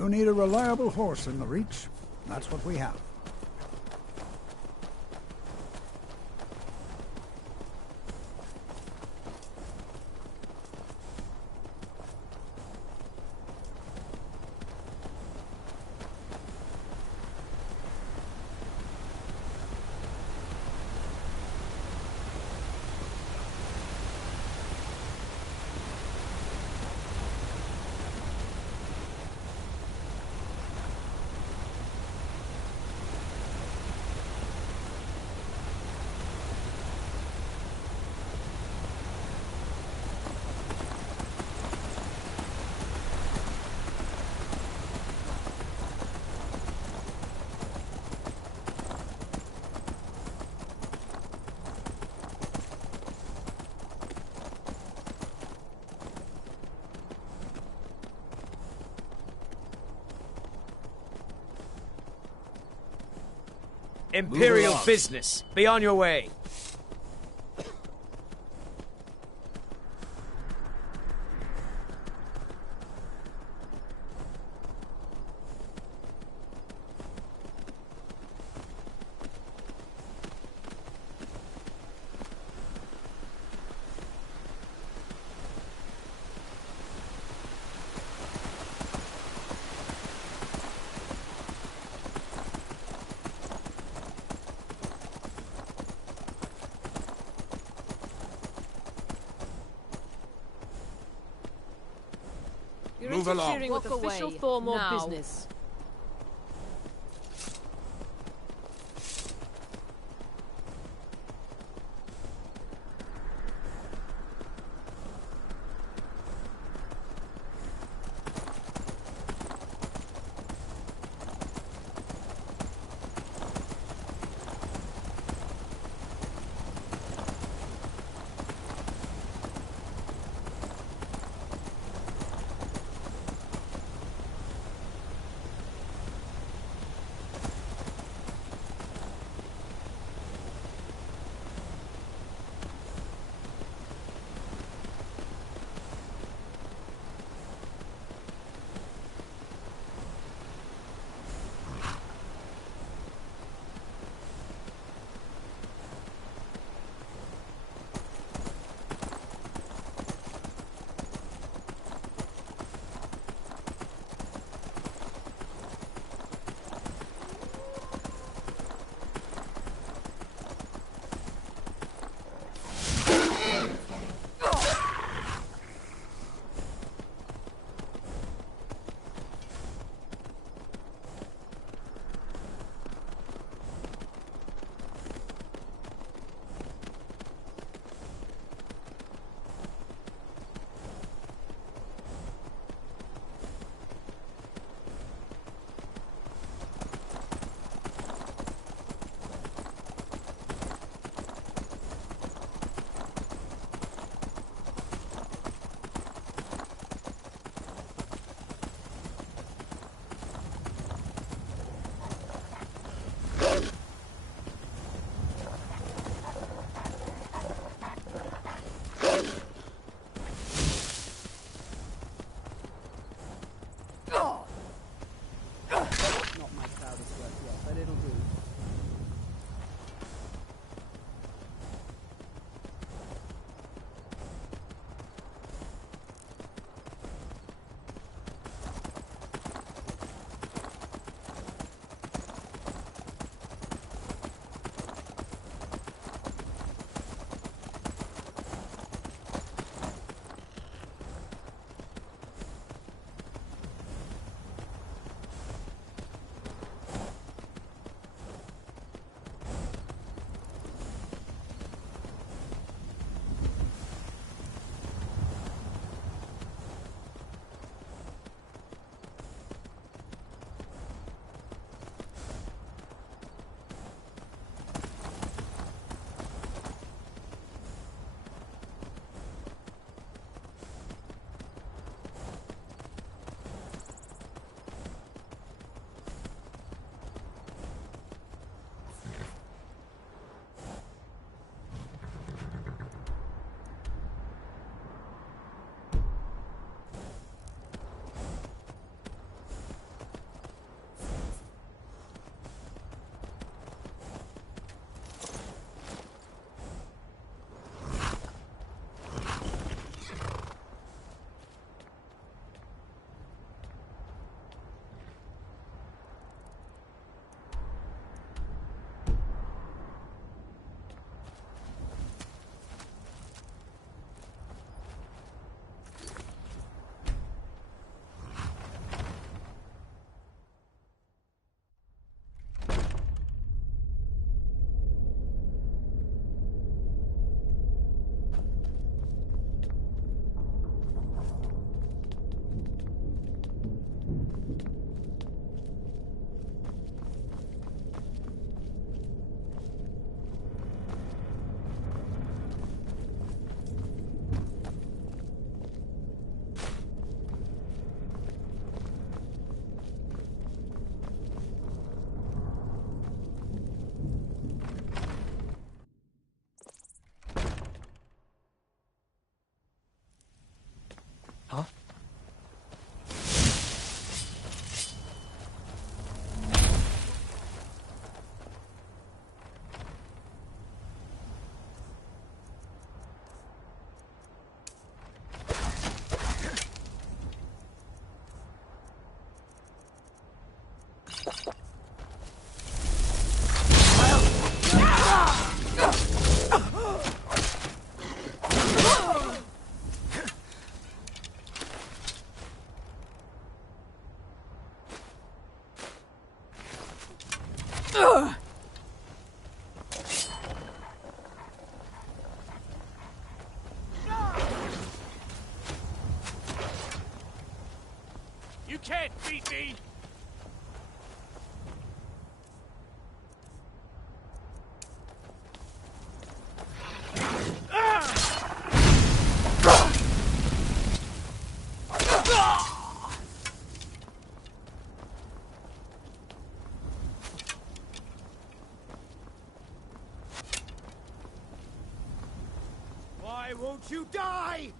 You need a reliable horse in the Reach. That's what we have. Imperial business. Be on your way. Move along. With official Thormore business. can't beat me! Why won't you die?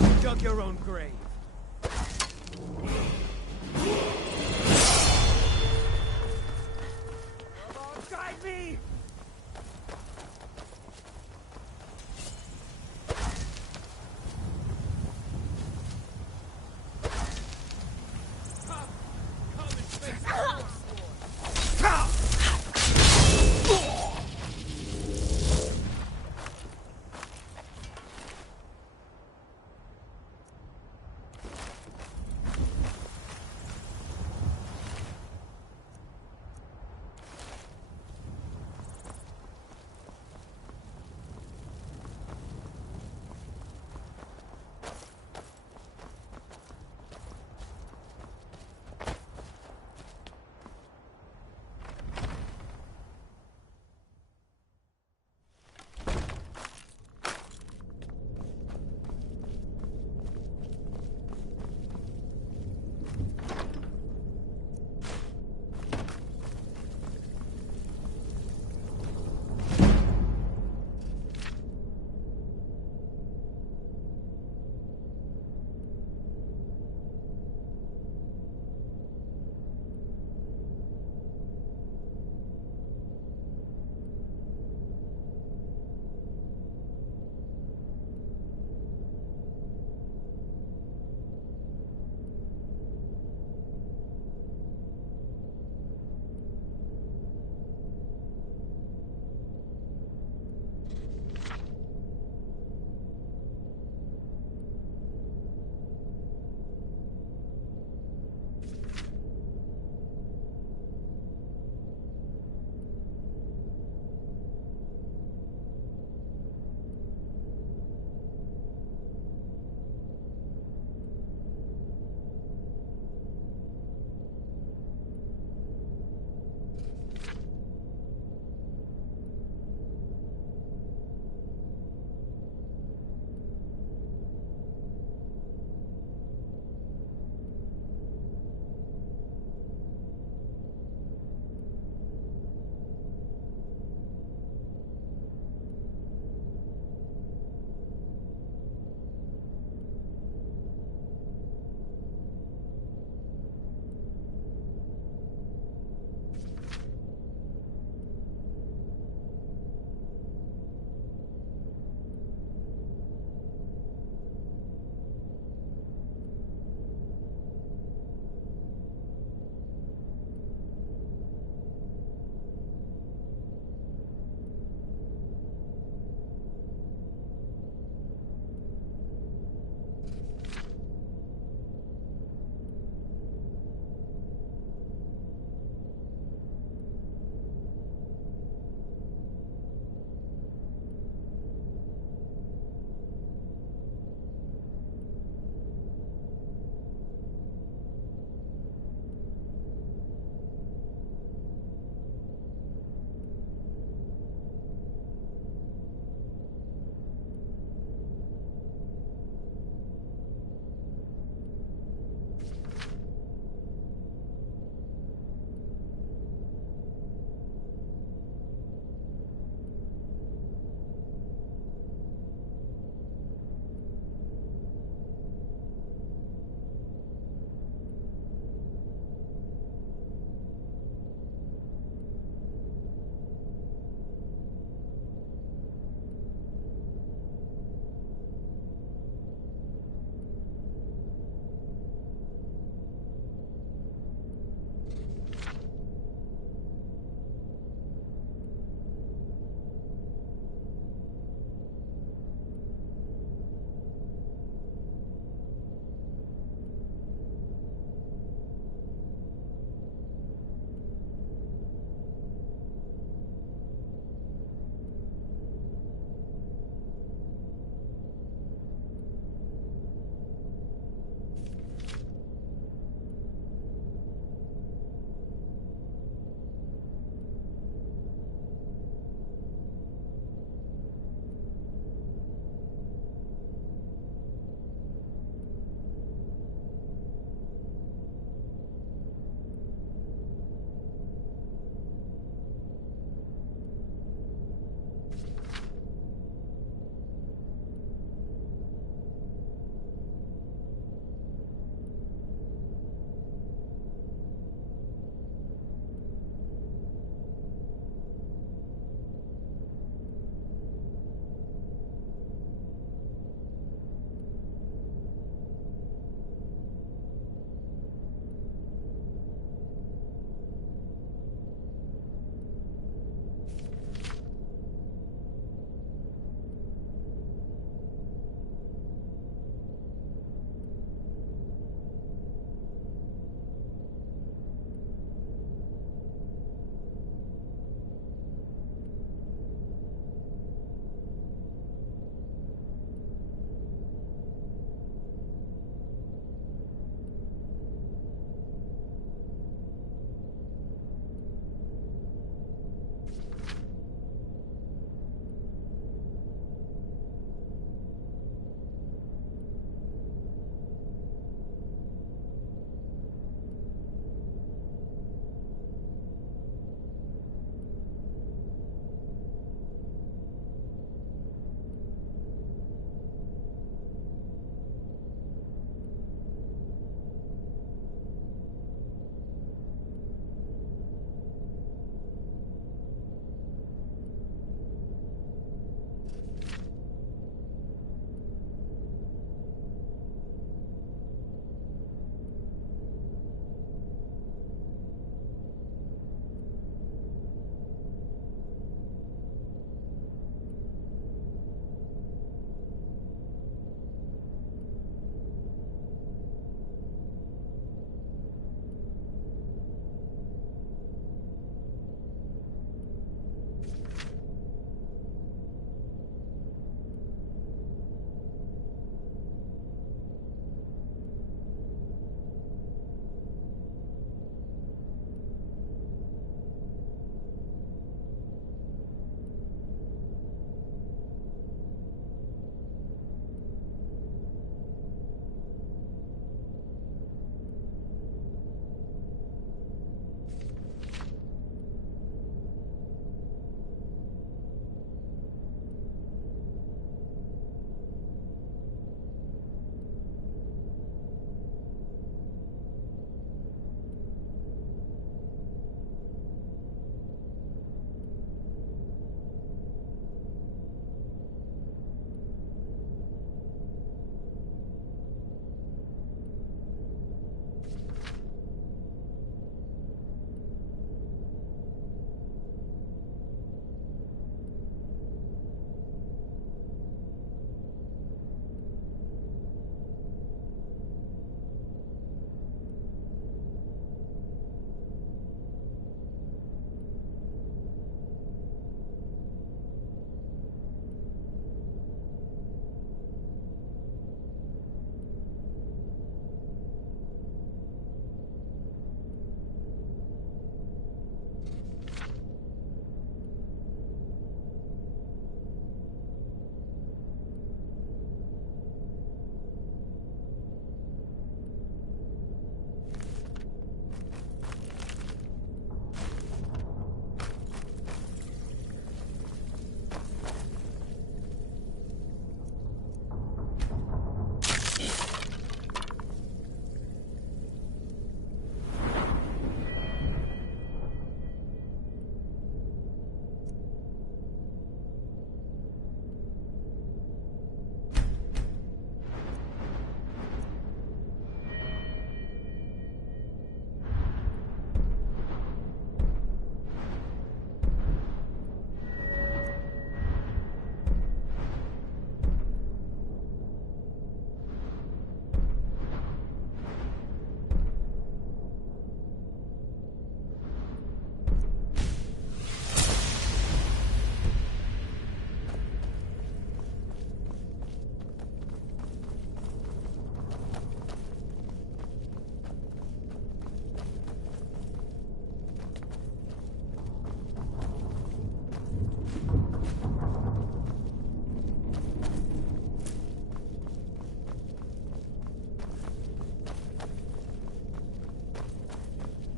You dug your own grave. Come on, guide me! Come and face the Forsworn.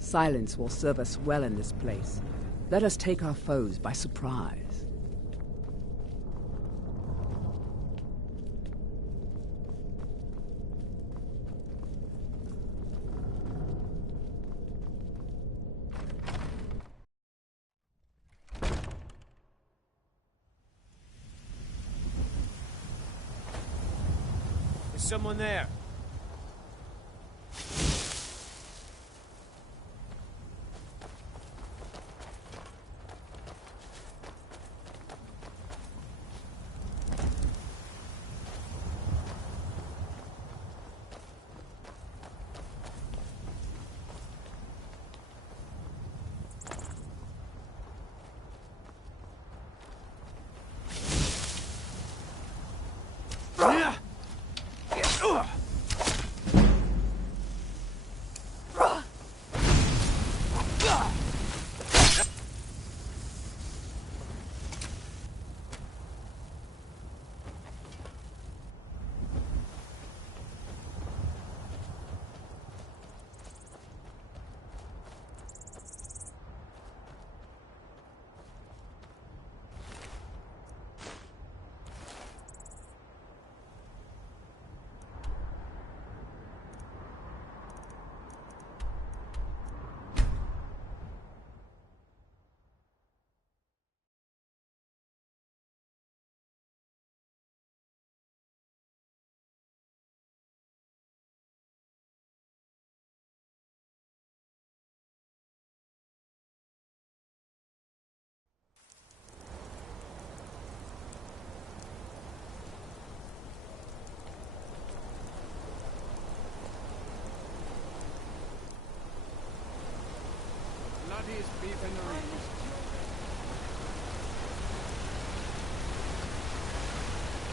Silence will serve us well in this place. Let us take our foes by surprise. There's someone there.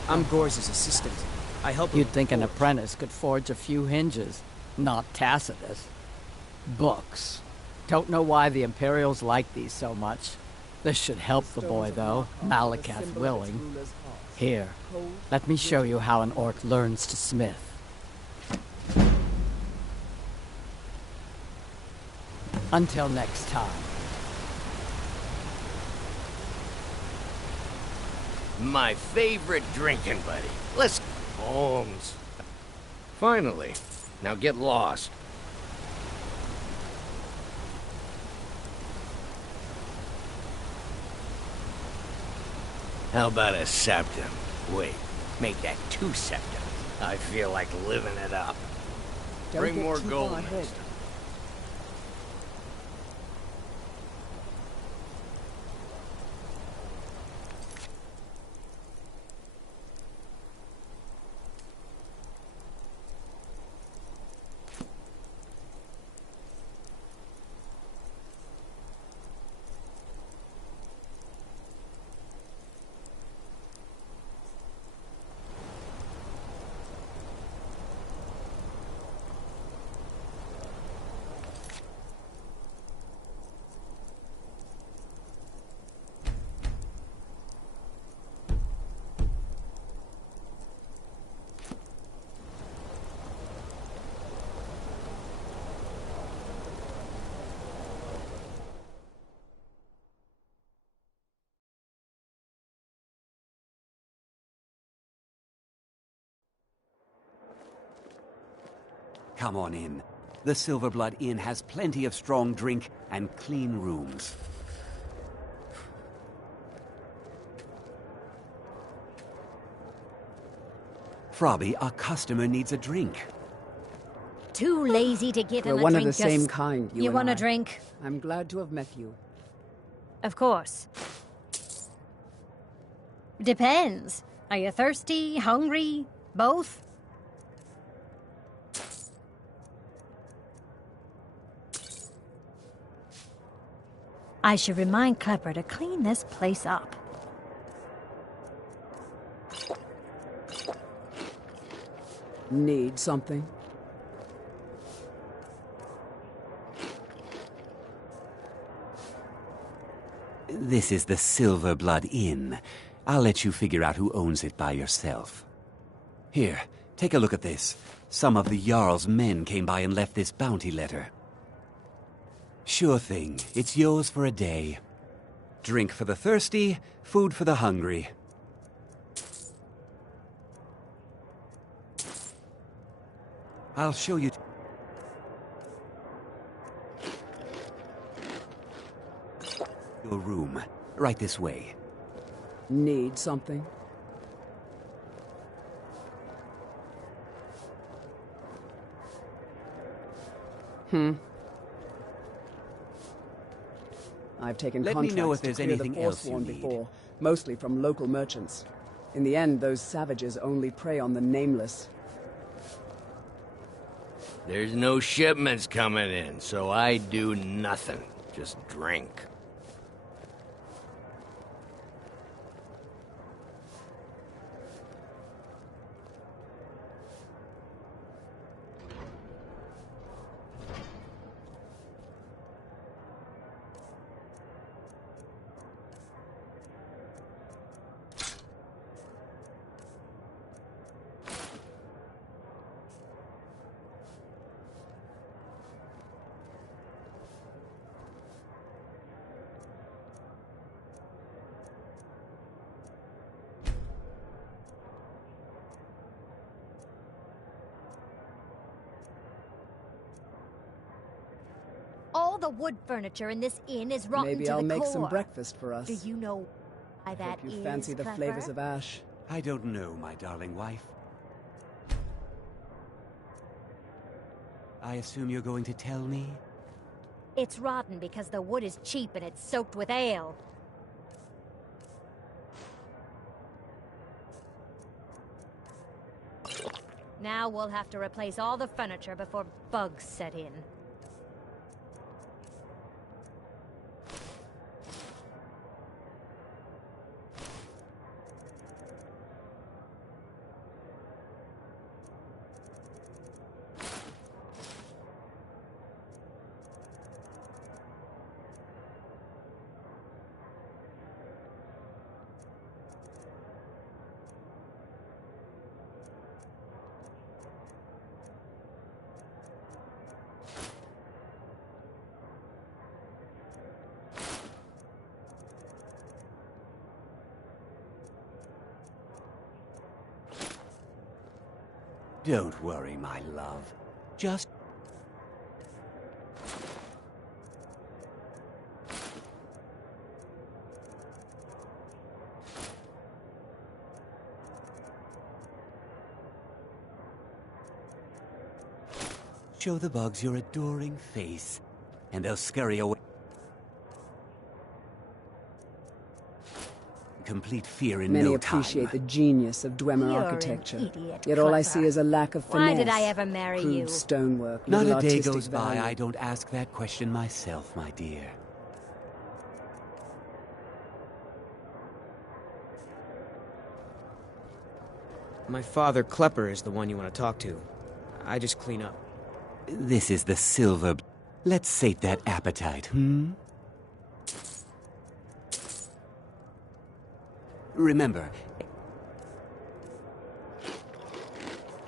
I'm Gore's assistant. I help him. You'd think an apprentice could forge a few hinges, not Tacitus. Books. Don't know why the Imperials like these so much. This should help the boy, though, Malakath willing. Here, let me show you how an orc learns to smith. Until next time. My favorite drinking buddy. Let's... Holmes. Finally. Now get lost. How about a septum? Wait, make that 2 septums. I feel like living it up. Bring more gold next time. Come on in. The Silverblood Inn has plenty of strong drink and clean rooms. Frobby, our customer needs a drink. Too lazy to give him a drink. We're one of the same kind, you and want I. a drink? I'm glad to have met you. Of course. Depends. Are you thirsty, hungry, both? I should remind Klepper to clean this place up. Need something? This is the Silverblood Inn. I'll let you figure out who owns it by yourself. Here, take a look at this. Some of the Jarl's men came by and left this bounty letter. Sure thing. It's yours for a day. Drink for the thirsty, food for the hungry. I'll show you your room. Right this way. Need something? I've taken Let me contracts know if to there's clear anything the else you Forsworn need. before, mostly from local merchants. In the end, those savages only prey on the nameless. There's no shipments coming in, so I do nothing. Just drink. All the wood furniture in this inn is rotten Maybe to I'll the make core. some breakfast for us. Do you know why that Hope you is, fancy the Clever? flavors of ash. I don't know, my darling wife. I assume you're going to tell me? It's rotten because the wood is cheap and it's soaked with ale. Now we'll have to replace all the furniture before bugs set in. Don't worry, my love. Just... show the bugs your adoring face, and they'll scurry away. Complete fear in Many no appreciate the time. genius of Dwemer You're an architecture. idiot, Yet all I Clever. see is a lack of finesse. Why did I ever marry crude you? stonework, Not little a day artistic goes by value. I don't ask that question myself, my dear. My father, Klepper, is the one you want to talk to. I just clean up. This is the silver... Let's sate that appetite, Remember,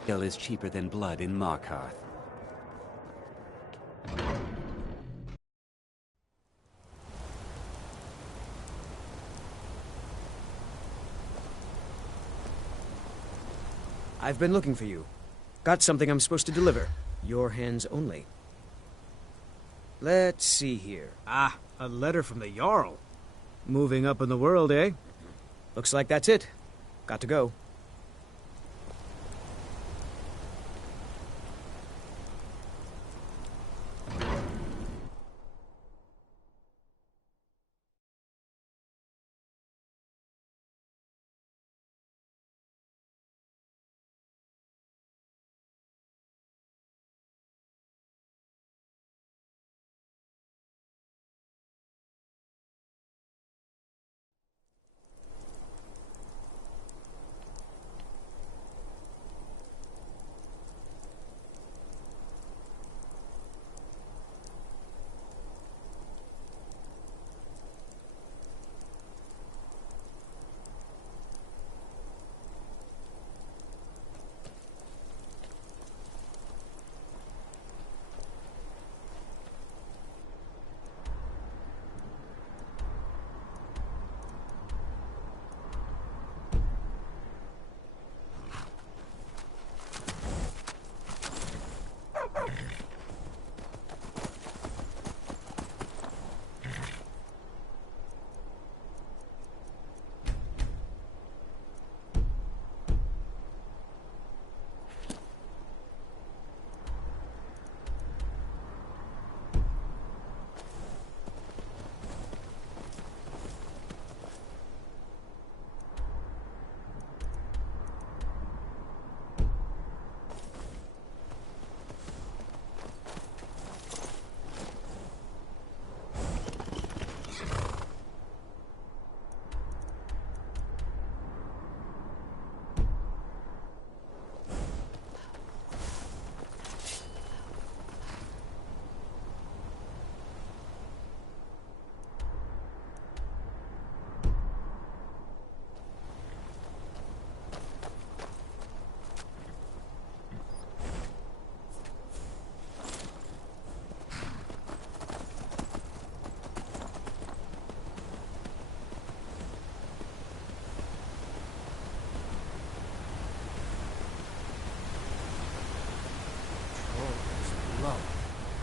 ale is cheaper than blood in Markarth. I've been looking for you. Got something I'm supposed to deliver. Your hands only. Let's see here. Ah, a letter from the Jarl. Moving up in the world, eh? Looks like that's it. Got to go.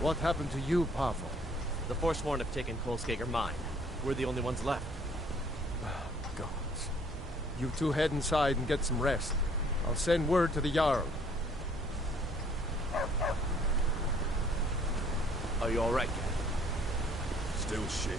What happened to you, Pavel? The Forsworn have taken Kolskager mine. We're the only ones left. Gods. You two head inside and get some rest. I'll send word to the Jarl. Are you alright, Cat? Still shaking.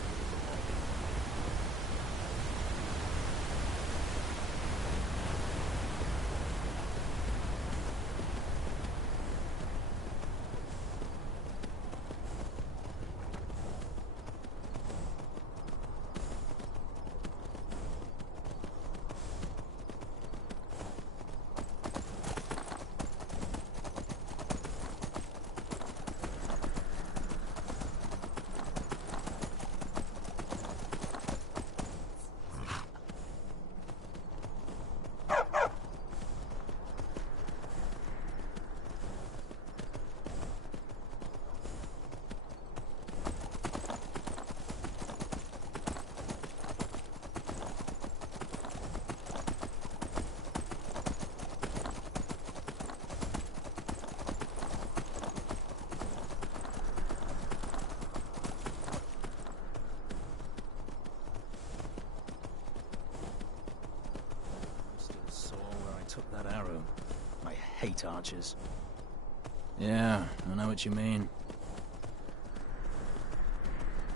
Took that arrow. I hate archers. Yeah, I know what you mean.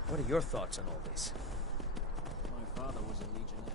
What are your thoughts on all this? My father was a legionnaire.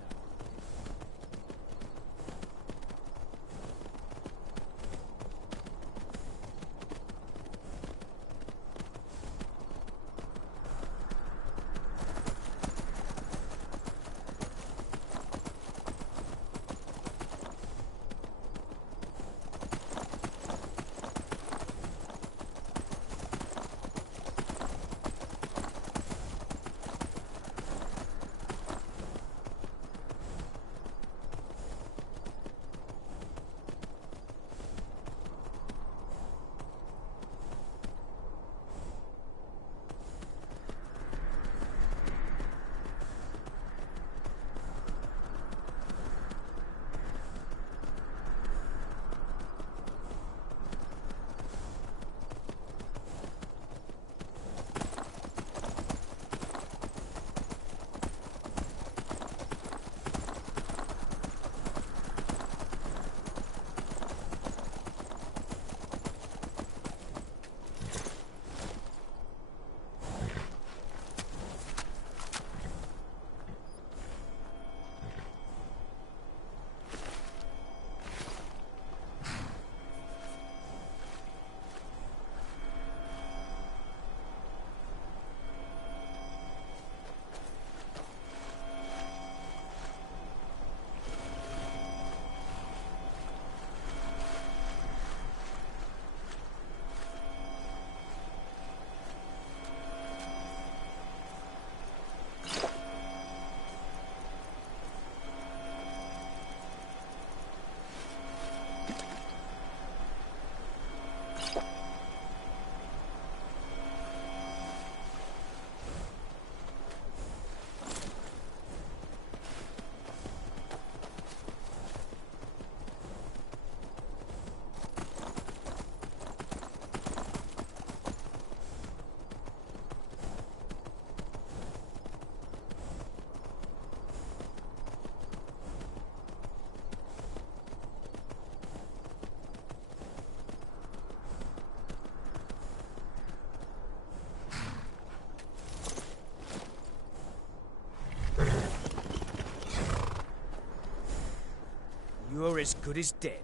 You're as good as dead.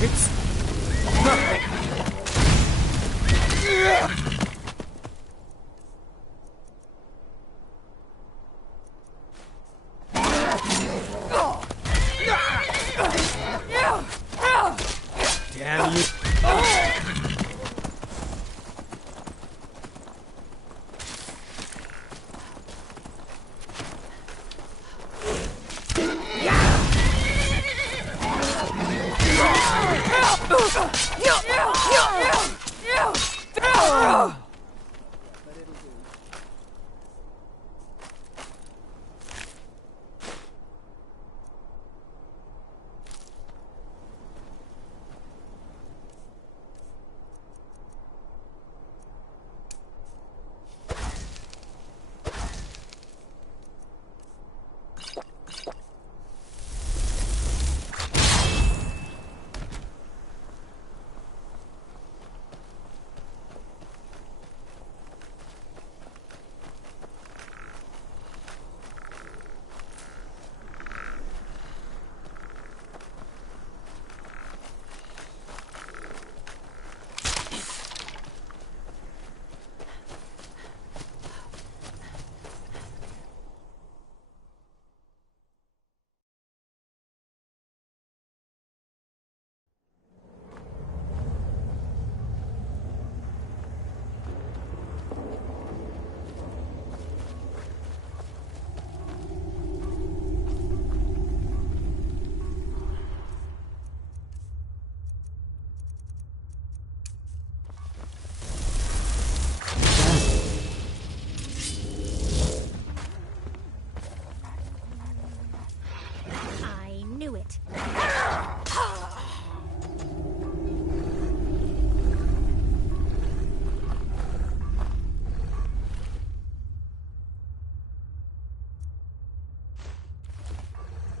It's nothing.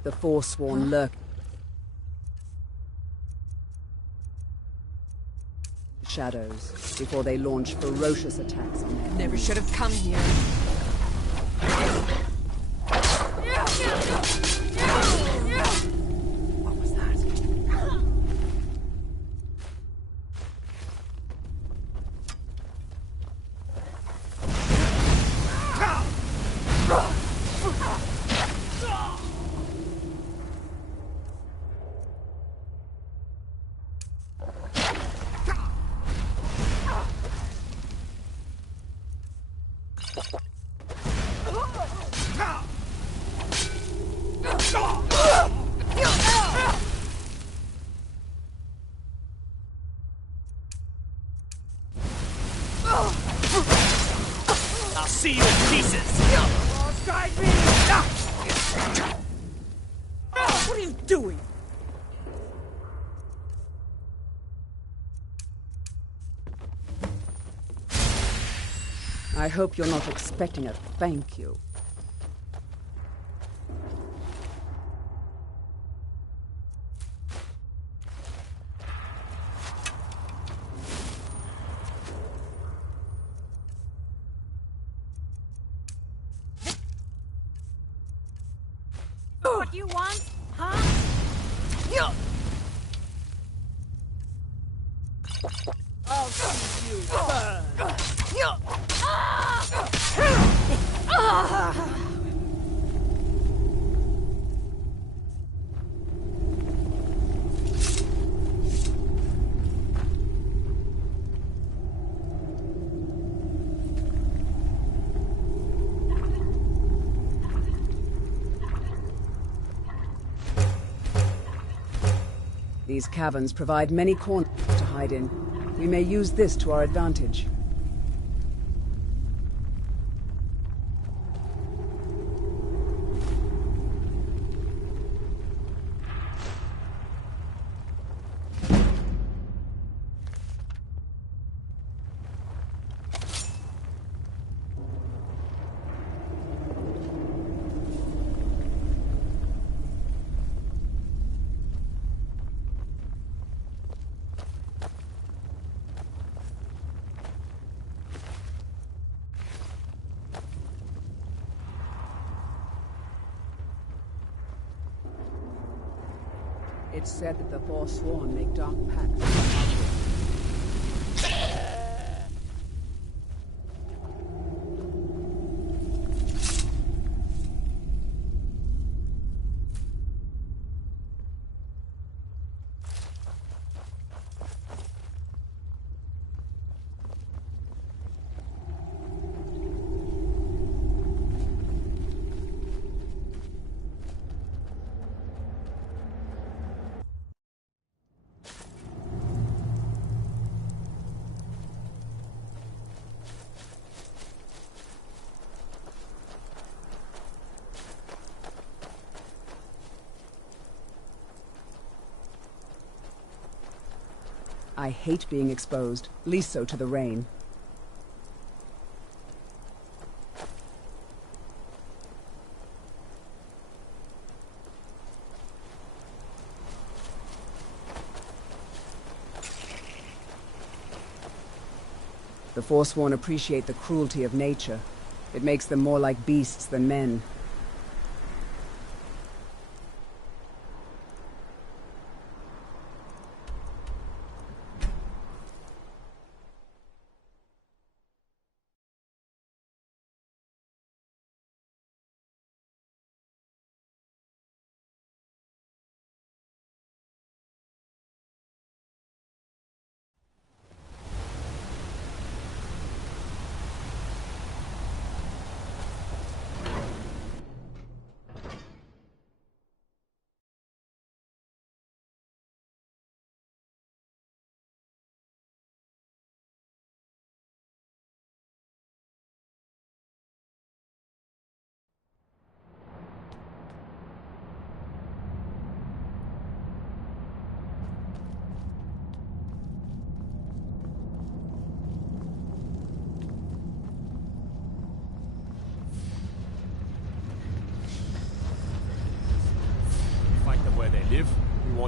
The Forsworn lurk shadows before they launch ferocious attacks on their Never enemies. should have come here. What was that? I'll see you in pieces! What are you doing? I hope you're not expecting a thank you. What do you want? Huh? I'll see you burn. These caverns provide many corners to hide in. We may use this to our advantage. It's said that the Forsworn make dark pacts. I hate being exposed, least so to the rain. The Forsworn appreciate the cruelty of nature. It makes them more like beasts than men.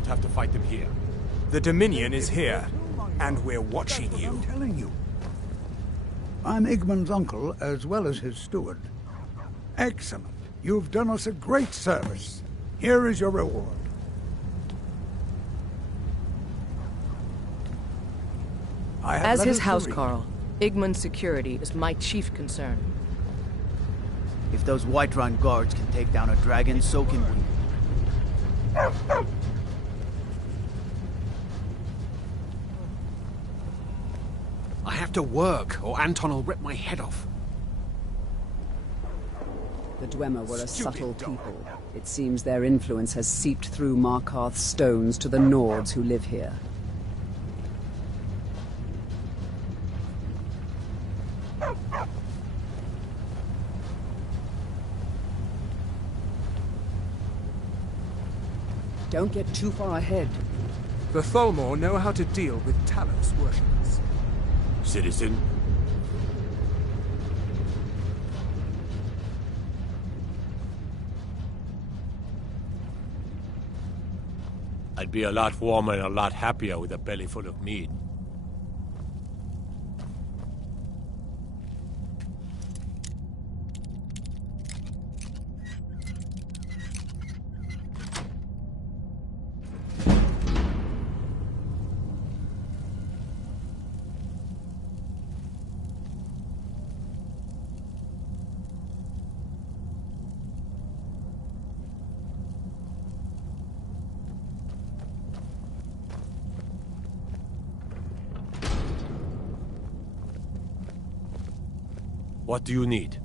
won't have to fight them here. The Dominion is here, and we're watching you. I'm telling you. I'm Igmund's uncle as well as his steward. Excellent. You've done us a great service. Here is your reward. As his housecarl, Igmund's security is my chief concern. If those Whiterun guards can take down a dragon, so can we. I have to work, or Anton will rip my head off. The Dwemer were a subtle people. It seems their influence has seeped through Markarth's stones to the Nords who live here. Don't get too far ahead. The Tholmor know how to deal with Talos worshippers. Citizen. I'd be a lot warmer and a lot happier with a belly full of meat. What do you need?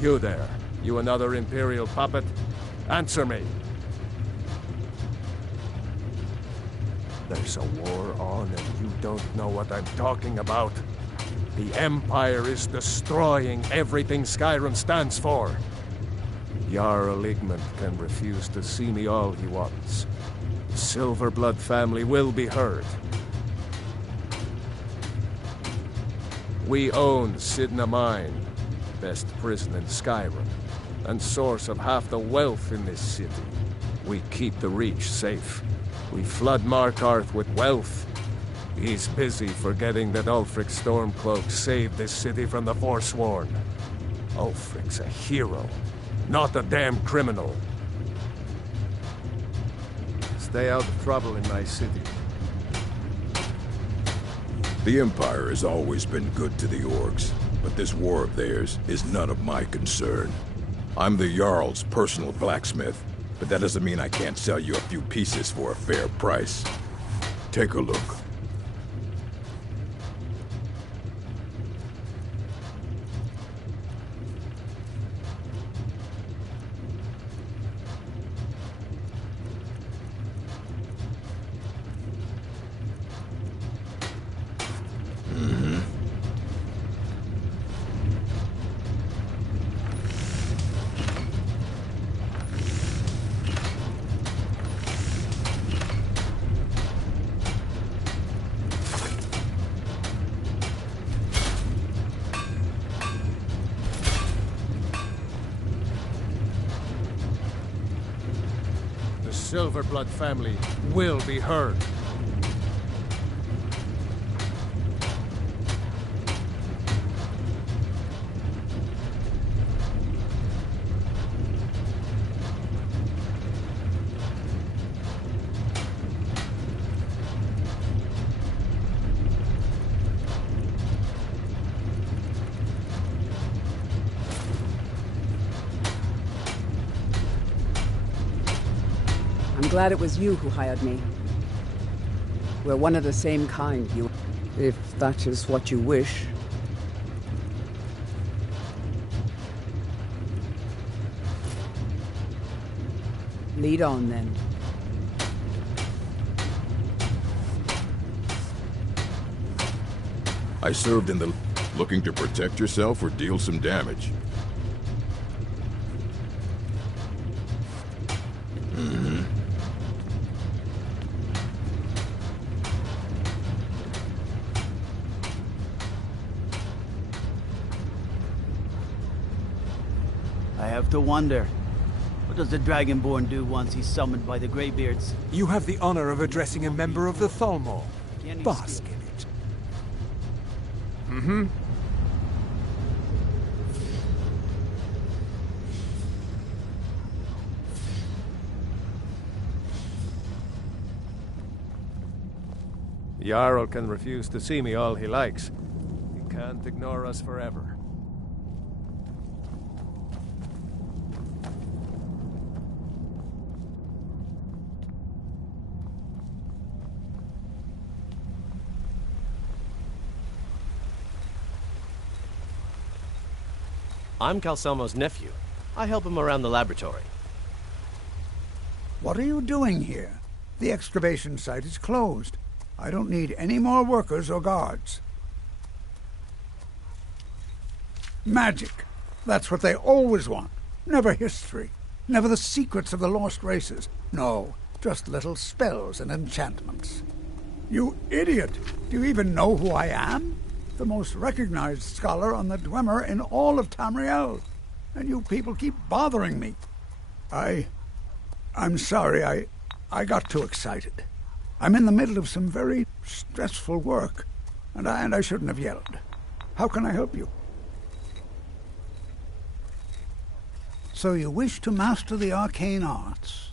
You there. You another Imperial puppet? Answer me. There's a war on and you don't know what I'm talking about. The Empire is destroying everything Skyrim stands for. Jarl Igmund can refuse to see me all he wants. The Silverblood family will be heard. We own Sidna Mine, best prison in Skyrim, and source of half the wealth in this city. We keep the Reach safe. We flood Markarth with wealth. He's busy forgetting that Ulfric Stormcloak saved this city from the Forsworn. Ulfric's a hero, not a damn criminal. Stay out of trouble in my city. The Empire has always been good to the orcs, but this war of theirs is none of my concern. I'm the Jarl's personal blacksmith, but that doesn't mean I can't sell you a few pieces for a fair price. Take a look. Silverblood family will be heard. I'm glad it was you who hired me. We're one of the same kind, you... If that is what you wish. Lead on, then. I served in the... Looking to protect yourself or deal some damage? I have to wonder. What does the Dragonborn do once he's summoned by the Greybeards? You have the honor of addressing a member of the Thalmor. Bask in it. Mm-hmm. Jarl can refuse to see me all he likes. He can't ignore us forever. I'm Calcelmo's nephew. I help him around the laboratory. What are you doing here? The excavation site is closed. I don't need any more workers or guards. Magic. That's what they always want. Never history. Never the secrets of the lost races. No, just little spells and enchantments. You idiot! Do you even know who I am? The most recognized scholar on the Dwemer in all of Tamriel. And you people keep bothering me. I'm sorry, I got too excited. I'm in the middle of some very stressful work, and I shouldn't have yelled. How can I help you? So you wish to master the arcane arts?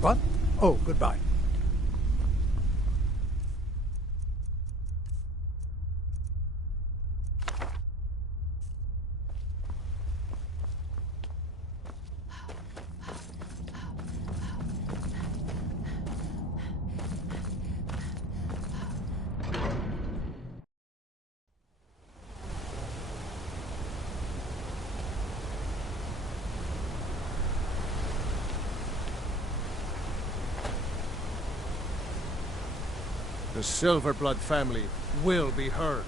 What? Oh, goodbye. The Silverblood family will be heard.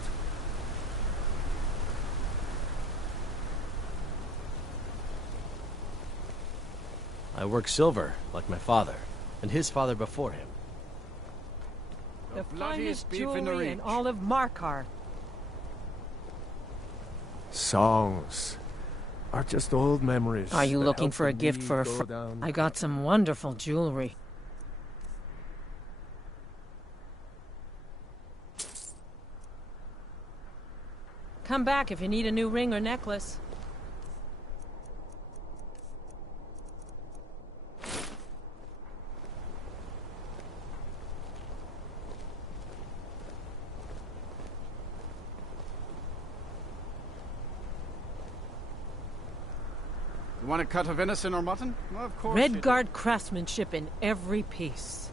I work silver, like my father, and his father before him. The finest jewelry in all of Markarth. Songs are just old memories. Are you that looking help for a the gift need for a go down. I got some wonderful jewelry. Come back if you need a new ring or necklace. You want a cut of venison or mutton? Well, of course. Redguard craftsmanship in every piece.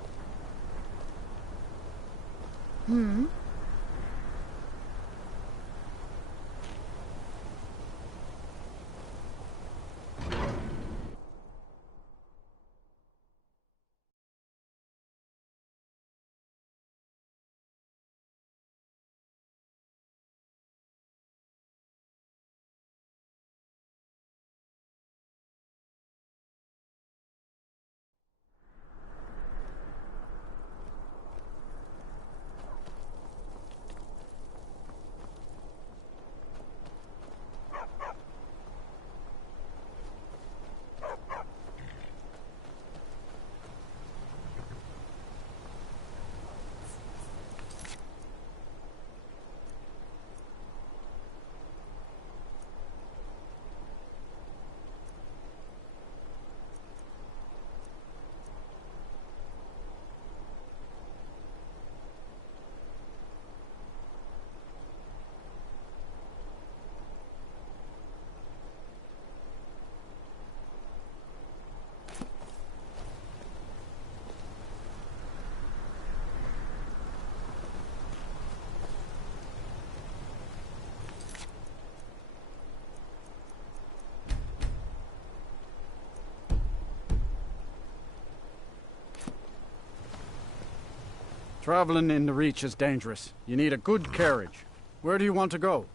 Traveling in the Reach is dangerous. You need a good carriage. Where do you want to go?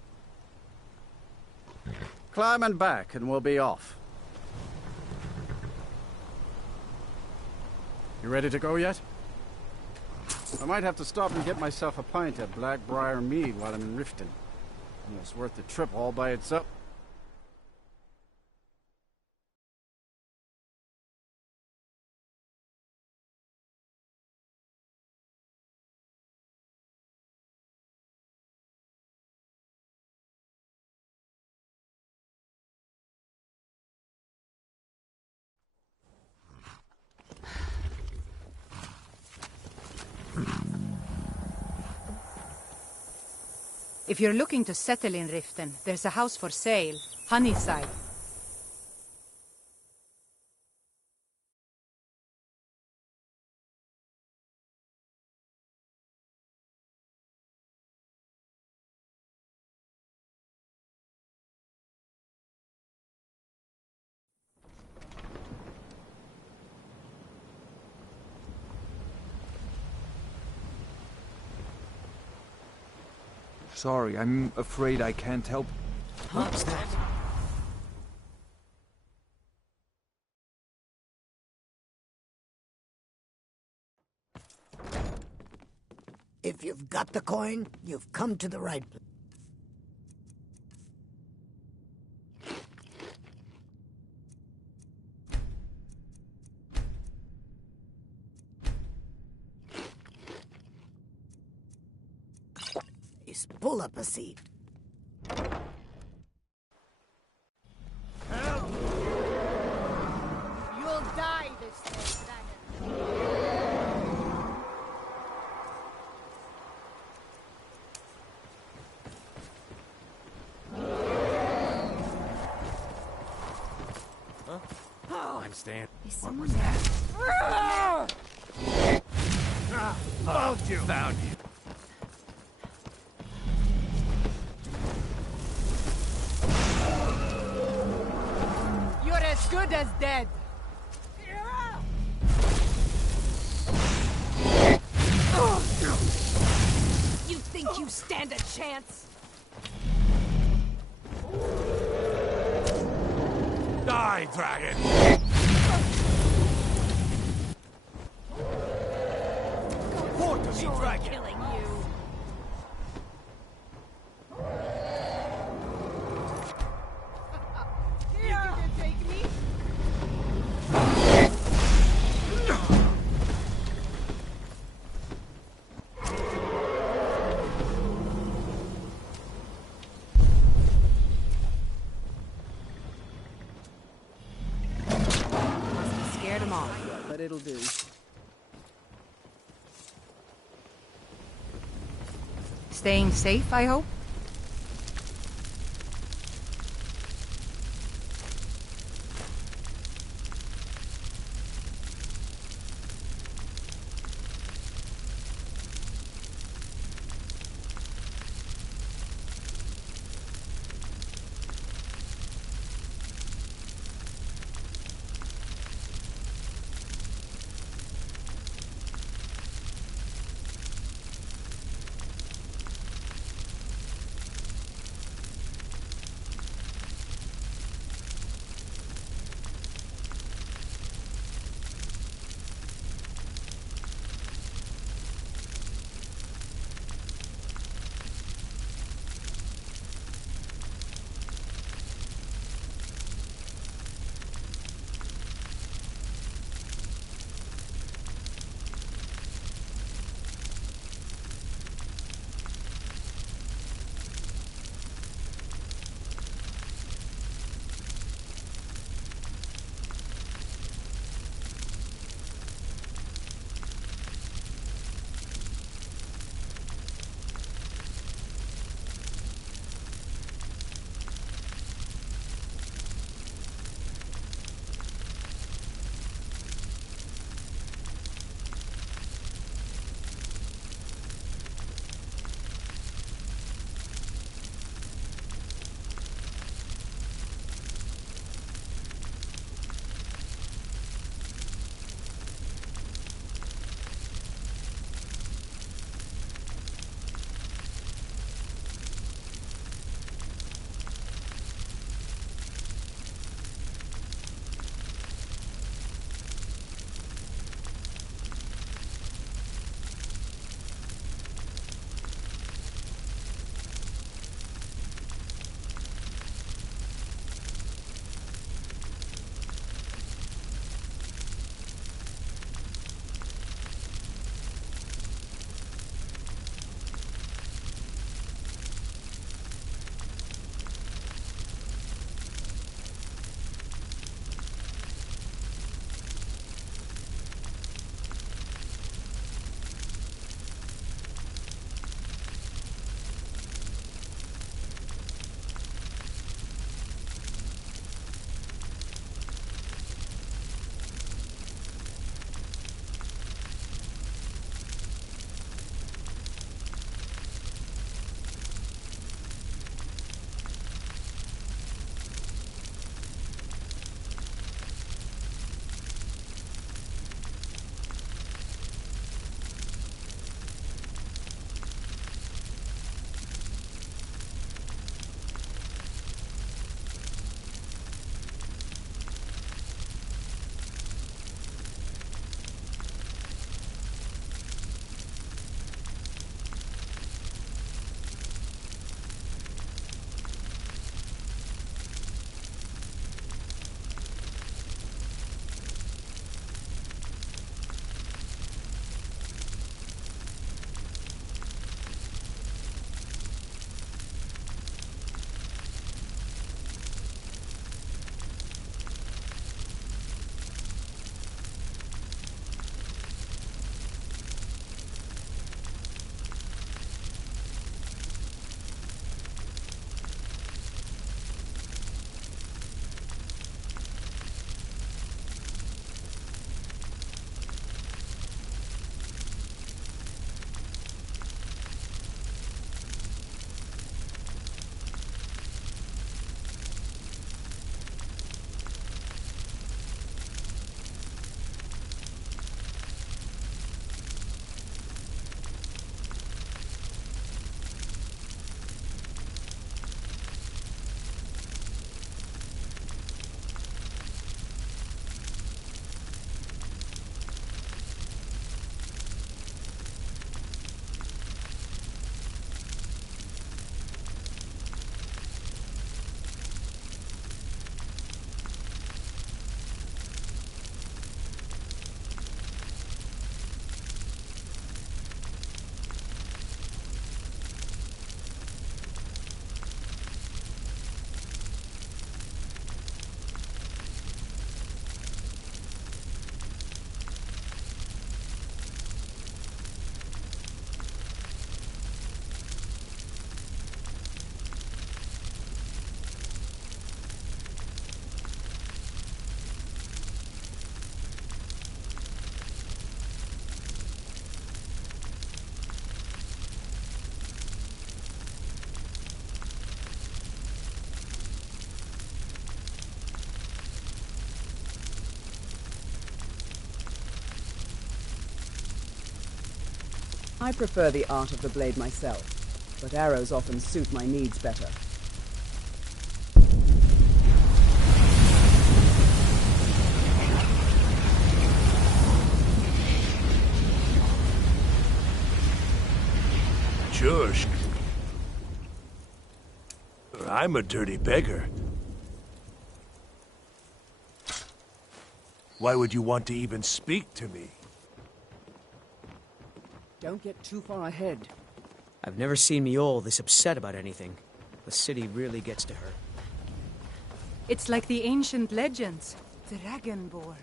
Climb and back, and we'll be off. You ready to go yet? I might have to stop and get myself a pint of Blackbriar mead while I'm in Riften. Almost worth the trip all by itself. If you're looking to settle in Riften, there's a house for sale, Honeyside. Sorry, I'm afraid I can't help. What's that? If you've got the coin, you've come to the right place. Pull up a seat. Help! You'll die this day, dragon. Huh? Oh, I'm staying. What was that? Found you! Found you! You're as good as dead. You think you stand a chance? Die, dragon! Report to me, dragon! Killing you. Here, you can take me. Scared him off. But it'll do. Staying safe, I hope? I prefer the art of the blade myself, but arrows often suit my needs better. Sure. I'm a dirty beggar. Why would you want to even speak to me? Don't get too far ahead. I've never seen Mjol this upset about anything. The city really gets to her. It's like the ancient legends. Dragonborn.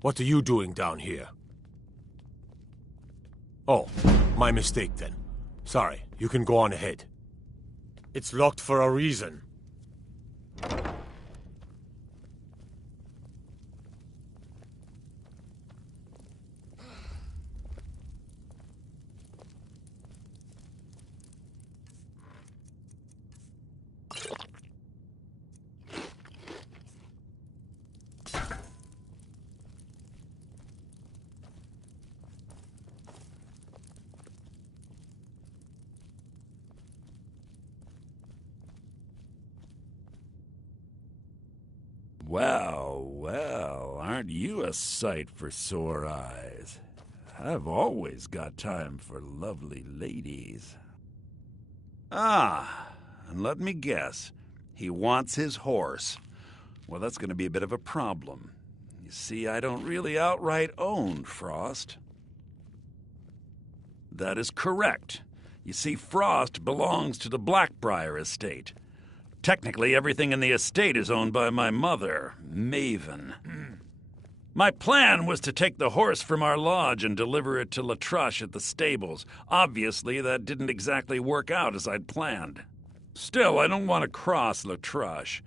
What are you doing down here? Oh, my mistake then. Sorry, you can go on ahead. It's locked for a reason. Well, well, aren't you a sight for sore eyes? I've always got time for lovely ladies. Ah, and let me guess. He wants his horse. Well, that's going to be a bit of a problem. You see, I don't really outright own Frost. That is correct. You see, Frost belongs to the Blackbriar estate. Technically, everything in the estate is owned by my mother, Maven. My plan was to take the horse from our lodge and deliver it to Latrush at the stables. Obviously, that didn't exactly work out as I'd planned. Still, I don't want to cross Latrush.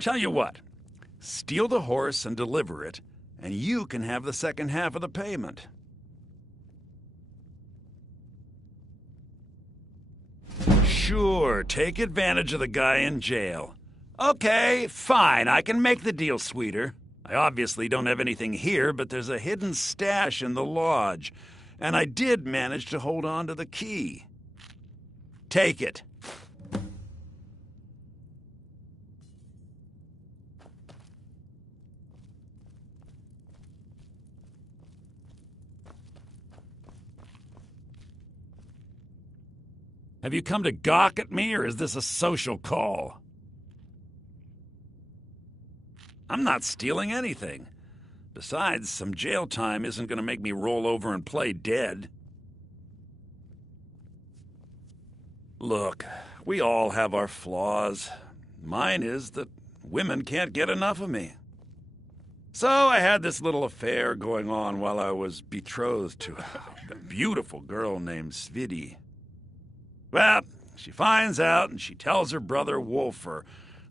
Tell you what, steal the horse and deliver it, and you can have the second half of the payment. Sure, take advantage of the guy in jail. Okay, fine, I can make the deal sweeter. I obviously don't have anything here, but there's a hidden stash in the lodge, and I did manage to hold on to the key. Take it. Have you come to gawk at me, or is this a social call? I'm not stealing anything. Besides, some jail time isn't going to make me roll over and play dead. Look, we all have our flaws. Mine is that women can't get enough of me. So I had this little affair going on while I was betrothed to a beautiful girl named Svidi. Well, she finds out and she tells her brother Wolfer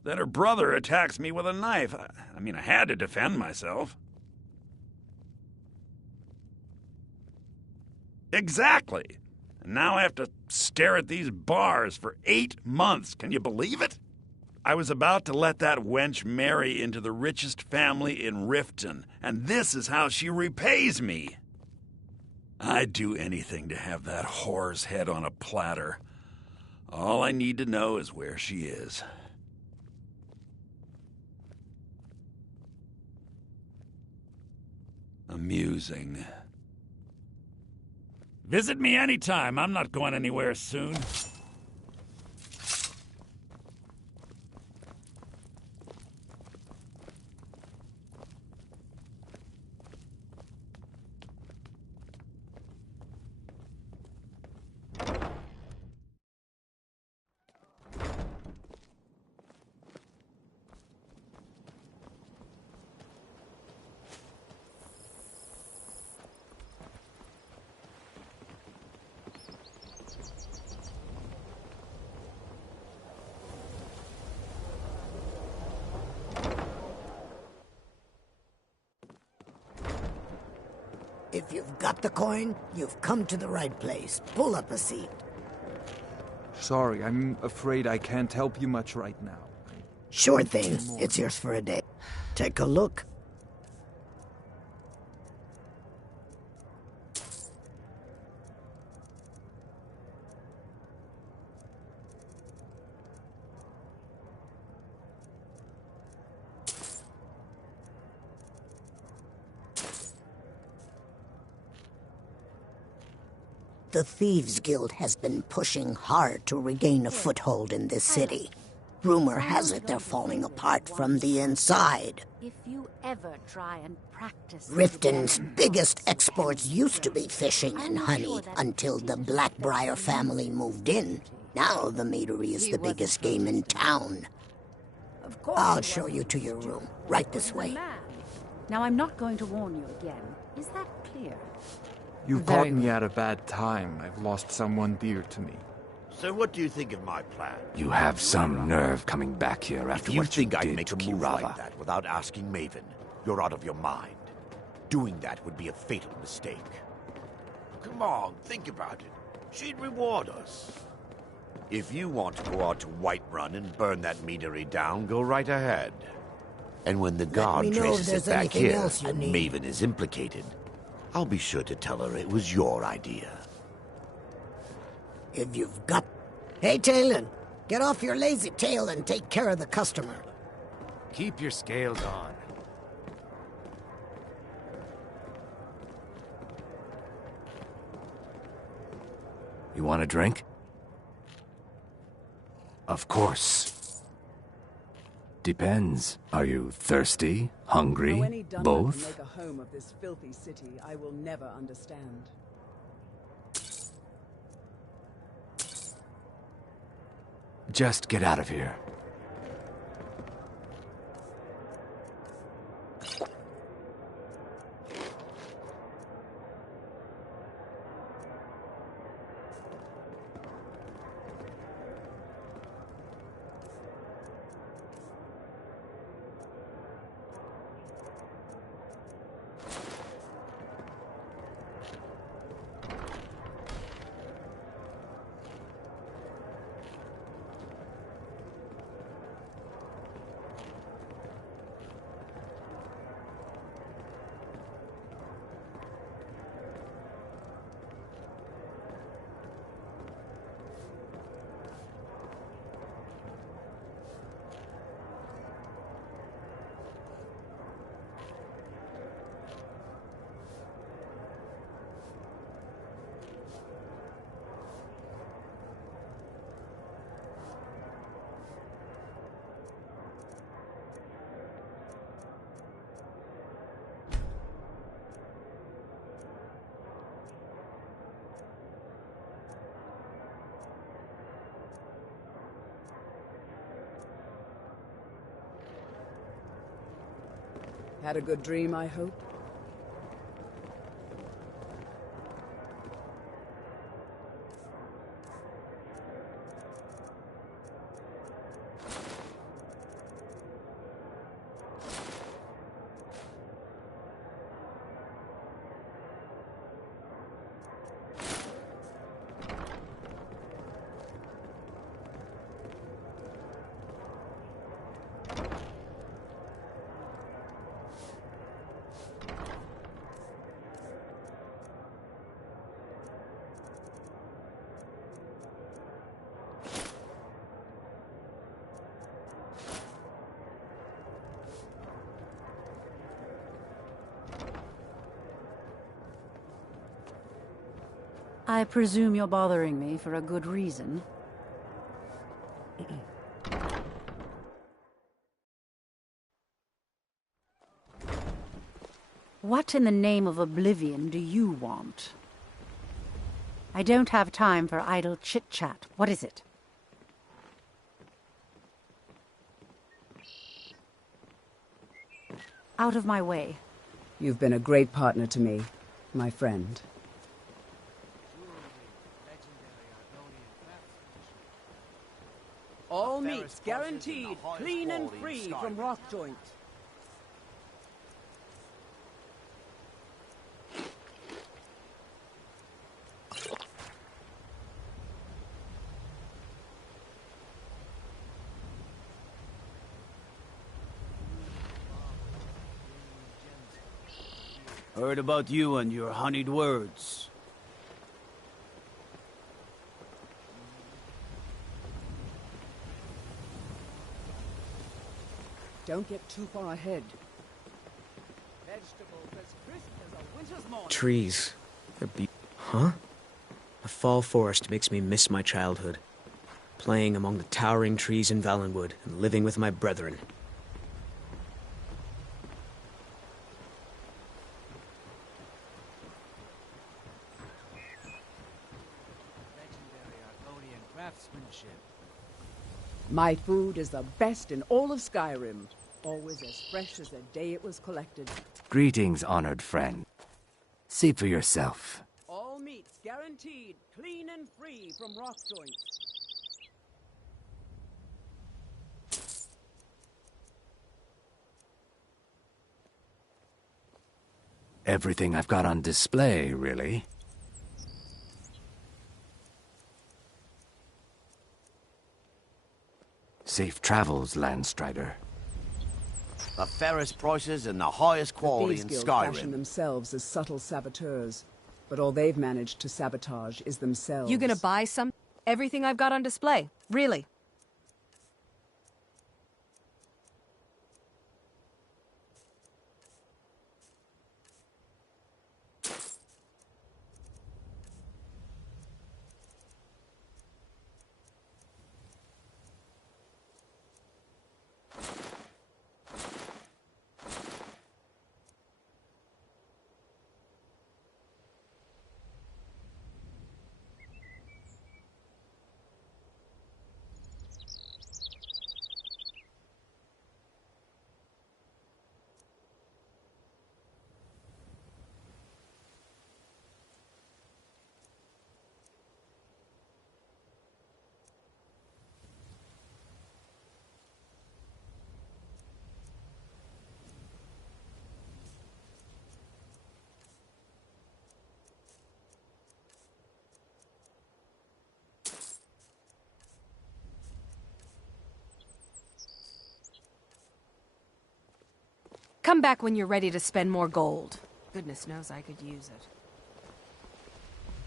that her brother attacks me with a knife. I mean, I had to defend myself. Exactly. And now I have to stare at these bars for 8 months. Can you believe it? I was about to let that wench marry into the richest family in Riften, and this is how she repays me. I'd do anything to have that whore's head on a platter. All I need to know is where she is. Amusing. Visit me anytime. I'm not going anywhere soon. If you've got the coin, you've come to the right place. Pull up a seat. Sorry, I'm afraid I can't help you much right now. Sure thing. It's yours for a day. Take a look. The Thieves' Guild has been pushing hard to regain a foothold in this city. Rumor has it they're falling apart from the inside. If you ever try and practice... Riften's biggest exports used to be fishing and honey until the Blackbriar family moved in. Now the meadery is the biggest game in town. I'll show you to your room. Right this way. Now I'm not going to warn you again. Is that clear? You've caught me at a bad time. I've lost someone dear to me. So what do you think of my plan? You have some nerve coming back here after what you did I'd make to a move Kirava. like that without asking Maven, you're out of your mind. Doing that would be a fatal mistake. Come on, think about it. She'd reward us. If you want to go out to Whiterun and burn that meadery down, go right ahead. And when the guard traces it back here, and Maven is implicated, I'll be sure to tell her it was your idea. If you've got... Hey, Talon, get off your lazy tail and take care of the customer. Keep your scales on. You want a drink? Of course. Depends. Are you thirsty? Hungry? How any Dunmer Both? can make a home of this filthy city, I will never understand. Just get out of here. Had a good dream, I hope? I presume you're bothering me for a good reason. What in the name of oblivion do you want? I don't have time for idle chit-chat. What is it? Out of my way. You've been a great partner to me, my friend. All meats guaranteed, clean and free from rock joint. Heard about you and your honeyed words. Don't get too far ahead. Vegetables as crisp as a winter's morning. Trees. Huh? A fall forest makes me miss my childhood. Playing among the towering trees in Valenwood and living with my brethren. My food is the best in all of Skyrim. Always as fresh as the day it was collected. Greetings, honored friend. See for yourself. All meats guaranteed clean and free from rock joints. Everything I've got on display, really. Safe travels, Landstrider. The fairest prices and the highest quality in These Skyrim. fashion themselves as subtle saboteurs, but all they've managed to sabotage is themselves. You gonna buy some? Everything I've got on display. Really. Come back when you're ready to spend more gold. Goodness knows I could use it.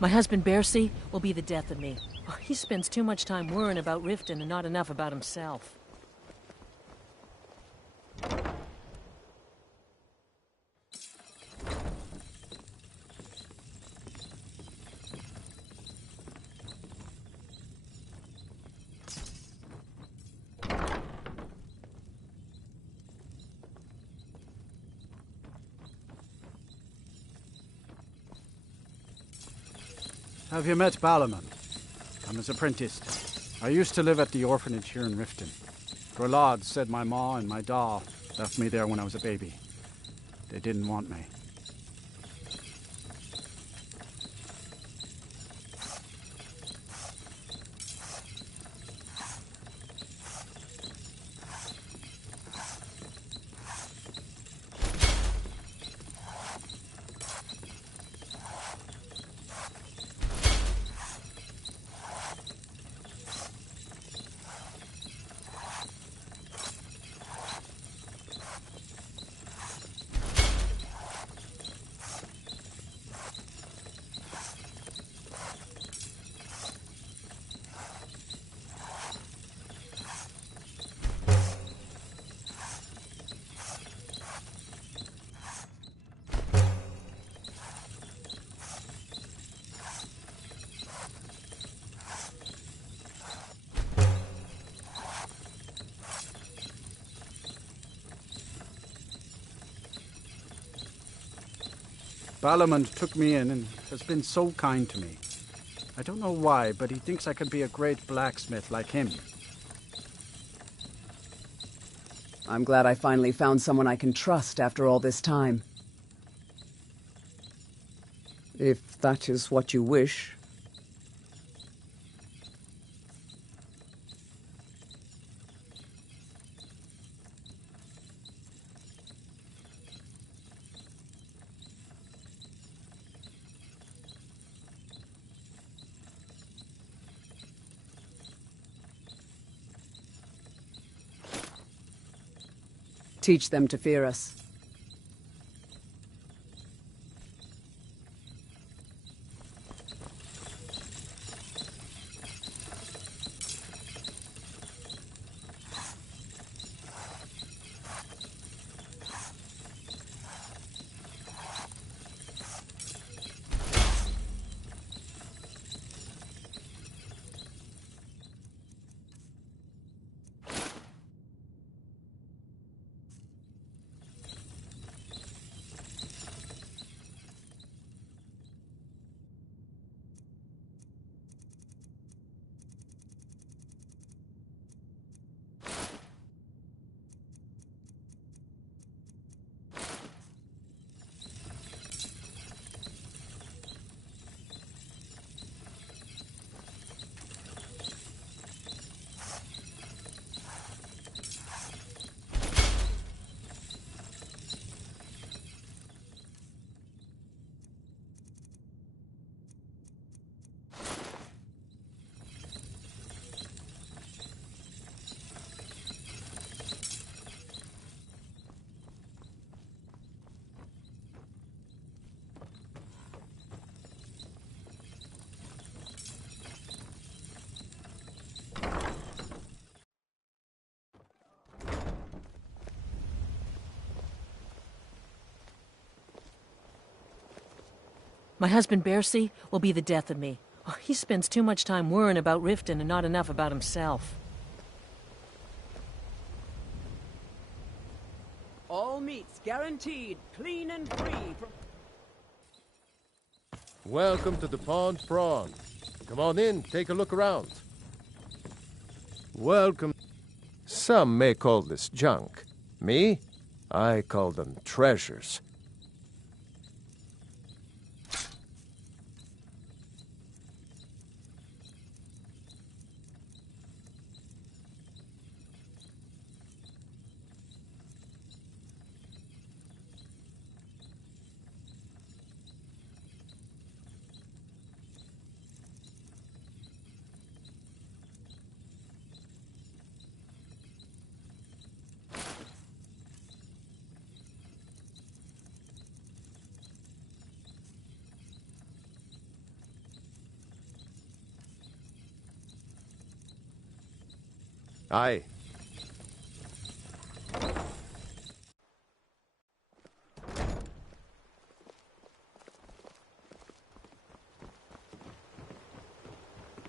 My husband Bercy will be the death of me. He spends too much time worrying about Riften and not enough about himself. Have you met Ballerman? I'm his apprentice. I used to live at the orphanage here in Riften. Grolod said my ma and my da left me there when I was a baby. They didn't want me. Ballerman took me in and has been so kind to me. I don't know why, but he thinks I could be a great blacksmith like him. I'm glad I finally found someone I can trust after all this time. If that is what you wish. Teach them to fear us. My husband Bercy will be the death of me. Oh, he spends too much time worrying about Riften and not enough about himself. All meats guaranteed, clean and free from... Welcome to the Pond Prawn. Come on in, take a look around. Welcome. Some may call this junk. Me? I call them treasures. Aye.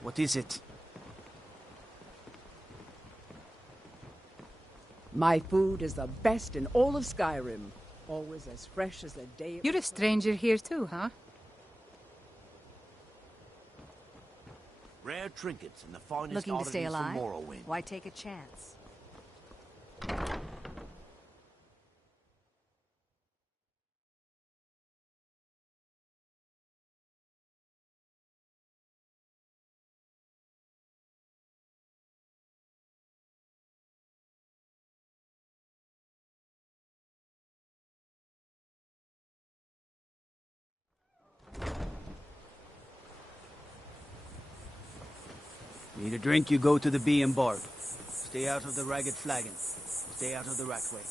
What is it? My food is the best in all of Skyrim. Always as fresh as the day... You're a stranger here too, huh? Rare trinkets and the finest Looking to stay oddities from alive? Morrowind. Why take a chance? Need a drink, you go to the Bee and Barb. Stay out of the Ragged Flagon. Stay out of the Ratway.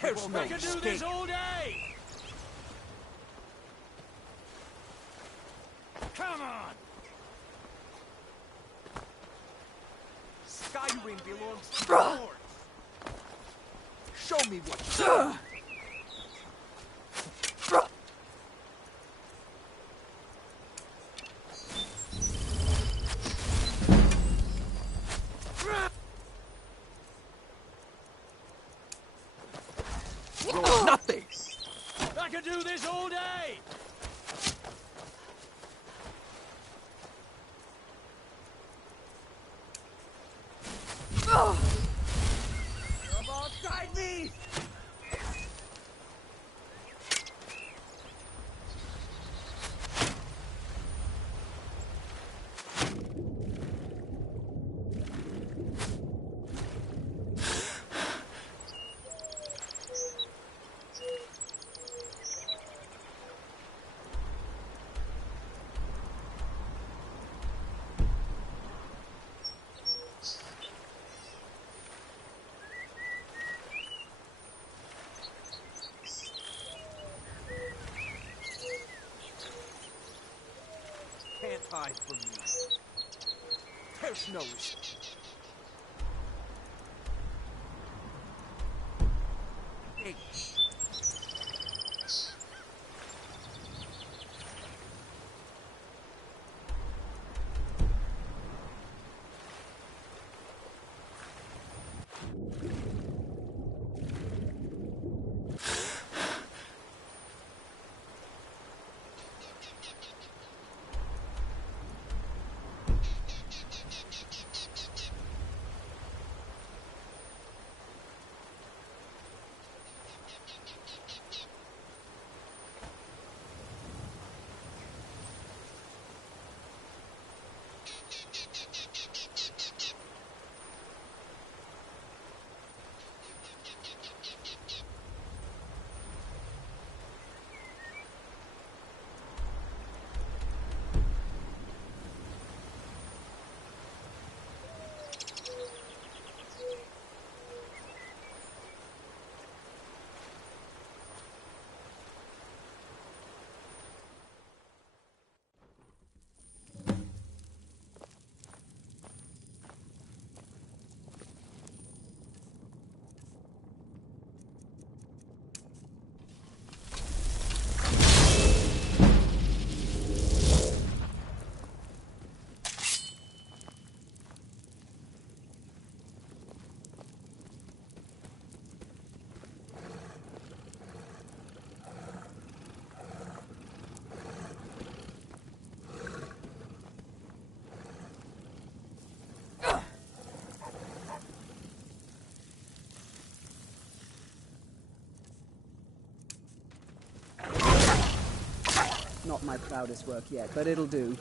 There's no I can do escape. this all day! Come on! Skyrim belongs to the Lord. Show me what you got. Nothing! I can do this all day! Come on, side me! Can't hide from me. There's no escape. Hey. Not my proudest work yet, but it'll do.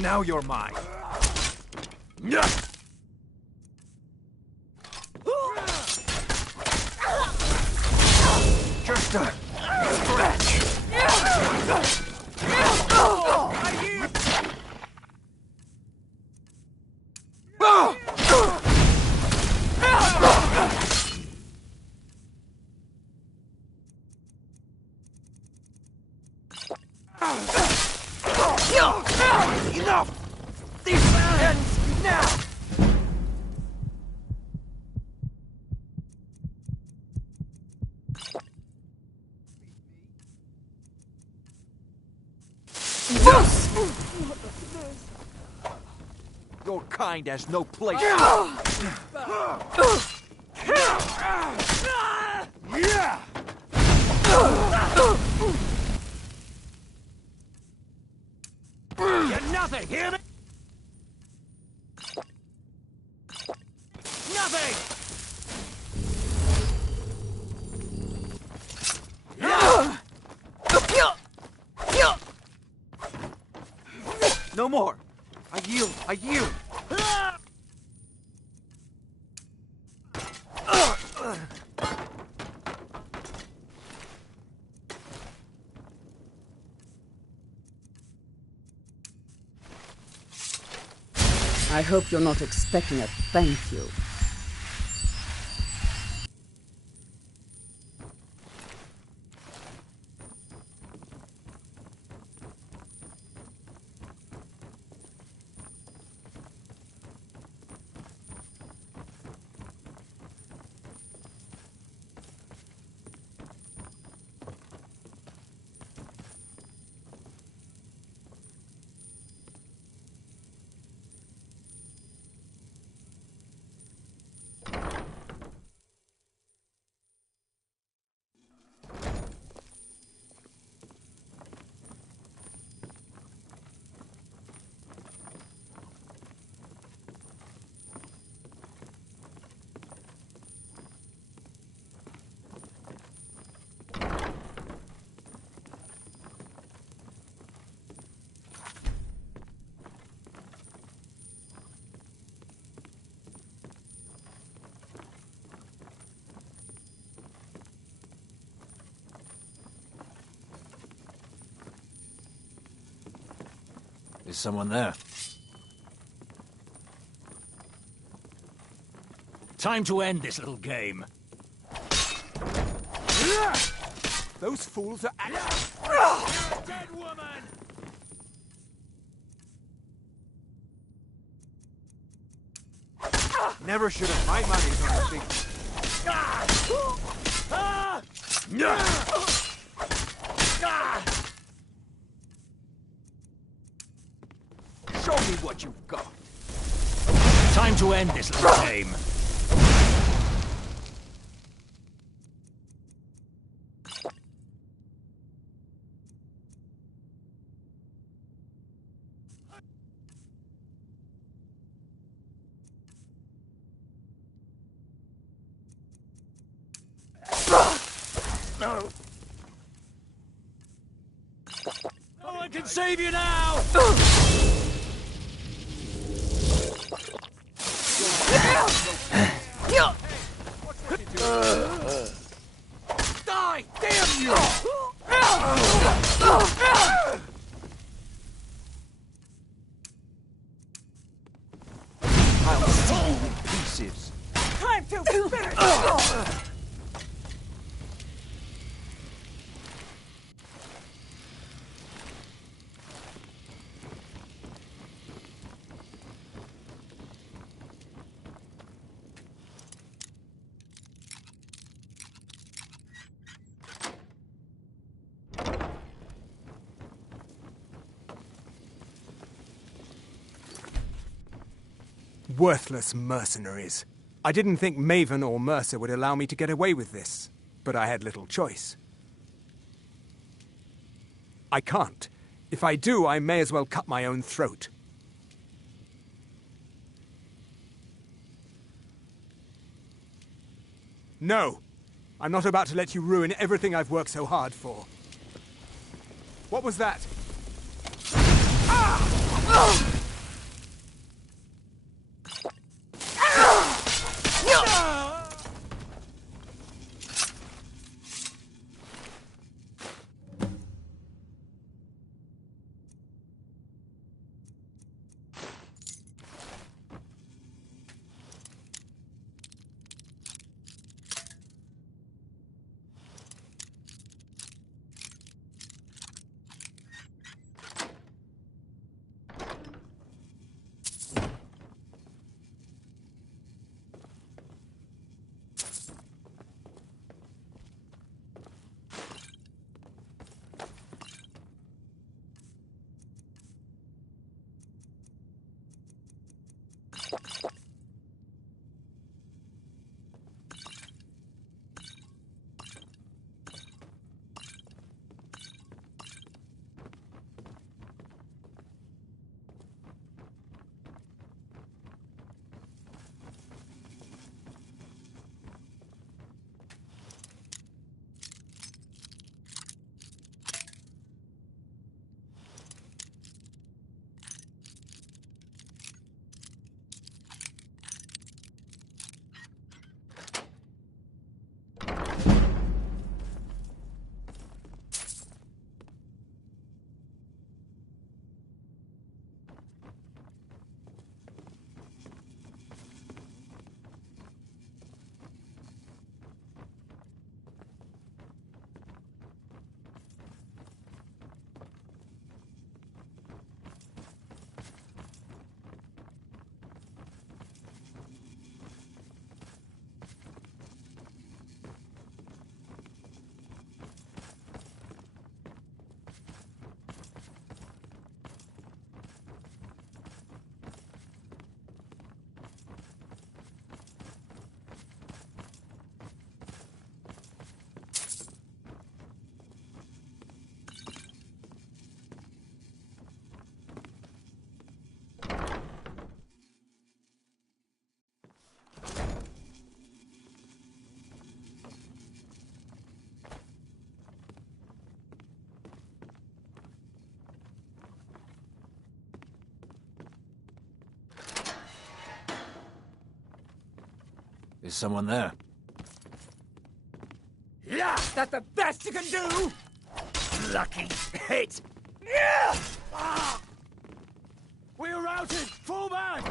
Now you're mine. Just a scratch. Enough! This ends now! Your kind has no place. You're nothing, hear me? Nothing! No more! I yield! I yield! I hope you're not expecting a thank you. Is someone there? Time to end this little game. Those fools are at Dead woman! Never should have my money's on the big. Show me what you've got. Time to end this little game. No. No one can save you now! Die! Damn you! I'll see you in pieces. Time to finish! Worthless mercenaries. I didn't think Maven or Mercer would allow me to get away with this, but I had little choice. I can't. If I do, I may as well cut my own throat. No! I'm not about to let you ruin everything I've worked so hard for. What was that? Is someone there? Yeah, that the best you can do? Lucky hit. Yeah! Ah! We're routed! Fall back!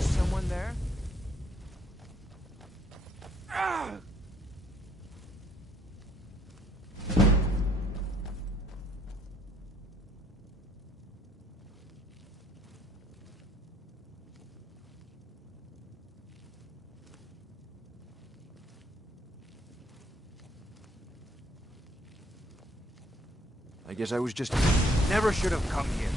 Someone there? Ah! I guess I was just... Never should have come here.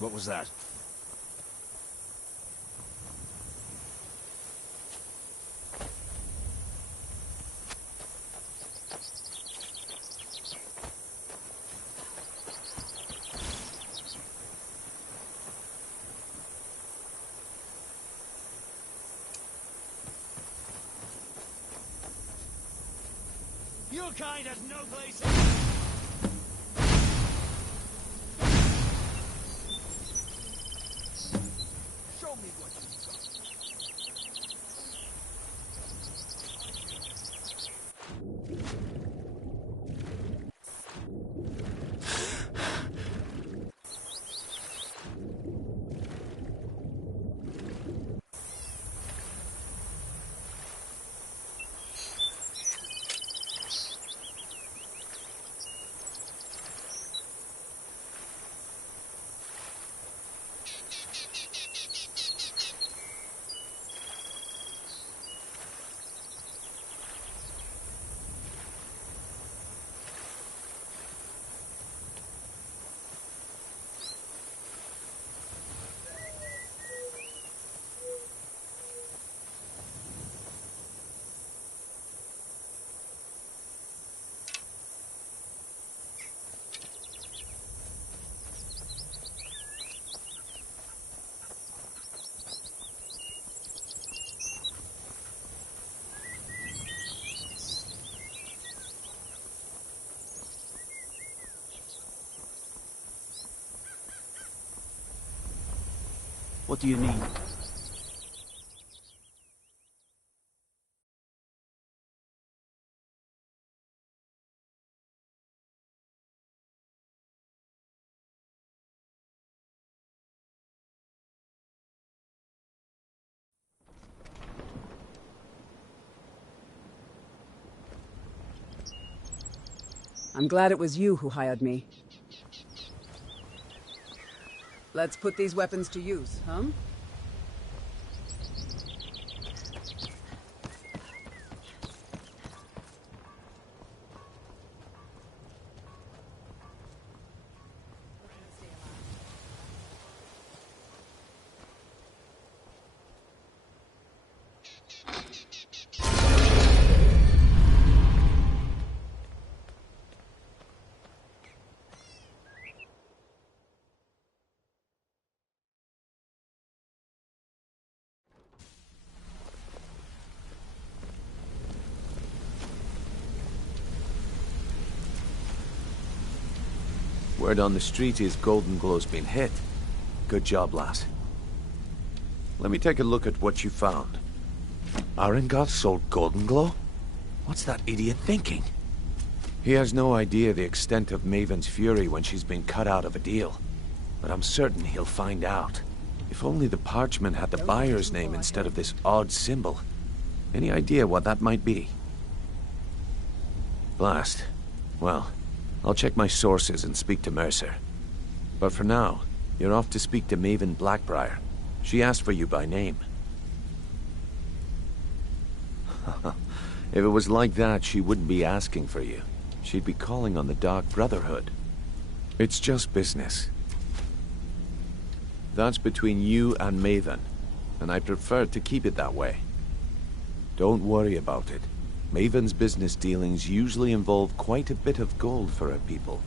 What was that? Your kind has no place. Show me what you've got. What do you need? I'm glad it was you who hired me. Let's put these weapons to use, huh? Word on the street is Golden Glow's been hit. Good job, lass. Let me take a look at what you found. Arengoth sold Golden Glow? What's that idiot thinking? He has no idea the extent of Maven's fury when she's been cut out of a deal. But I'm certain he'll find out. If only the parchment had the buyer's name instead of this odd symbol. Any idea what that might be? Blast. Well, I'll check my sources and speak to Mercer. But for now, you're off to speak to Maven Blackbriar. She asked for you by name. If it was like that, she wouldn't be asking for you. She'd be calling on the Dark Brotherhood. It's just business. That's between you and Maven, and I prefer to keep it that way. Don't worry about it. Maven's business dealings usually involve quite a bit of gold for her people.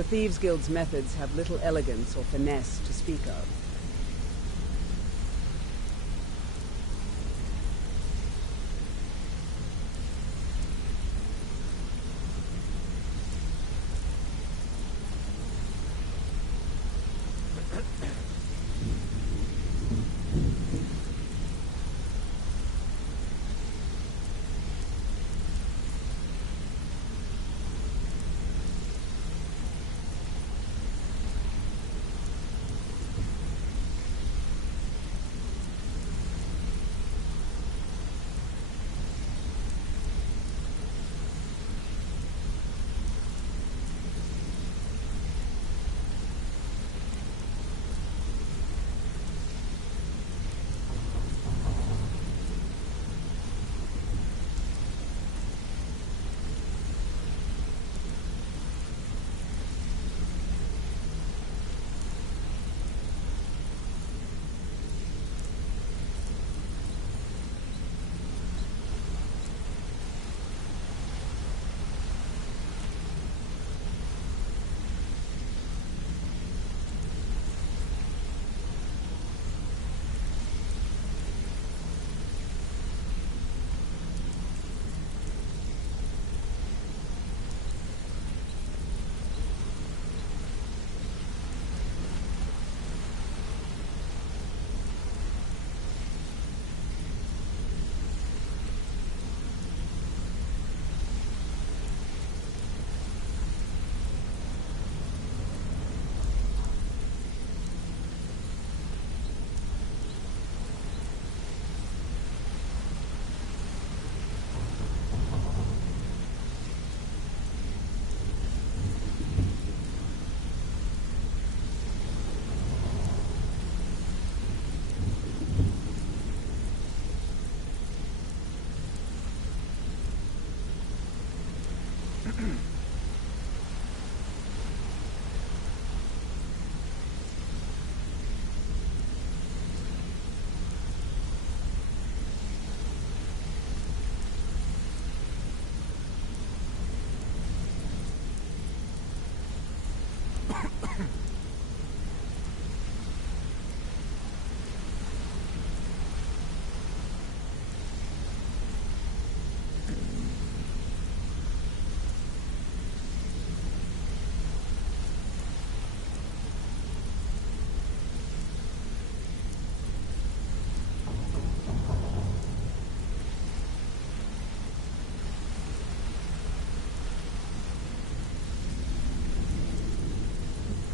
The Thieves' Guild's methods have little elegance or finesse to speak of.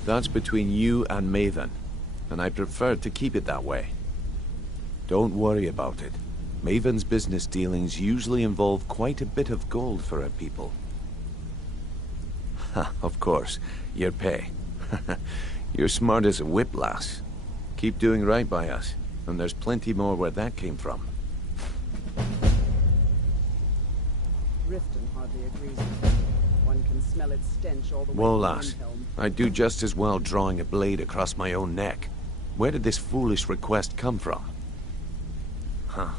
That's between you and Maven, and I prefer to keep it that way. Don't worry about it. Maven's business dealings usually involve quite a bit of gold for her people. Ha, of course, your pay. You're smart as a whip, lass. Keep doing right by us, and there's plenty more where that came from. Riften hardly agrees with me. One can smell its stench all the way Whoa, from lass. Windhelm. I'd do just as well drawing a blade across my own neck. Where did this foolish request come from? Huh.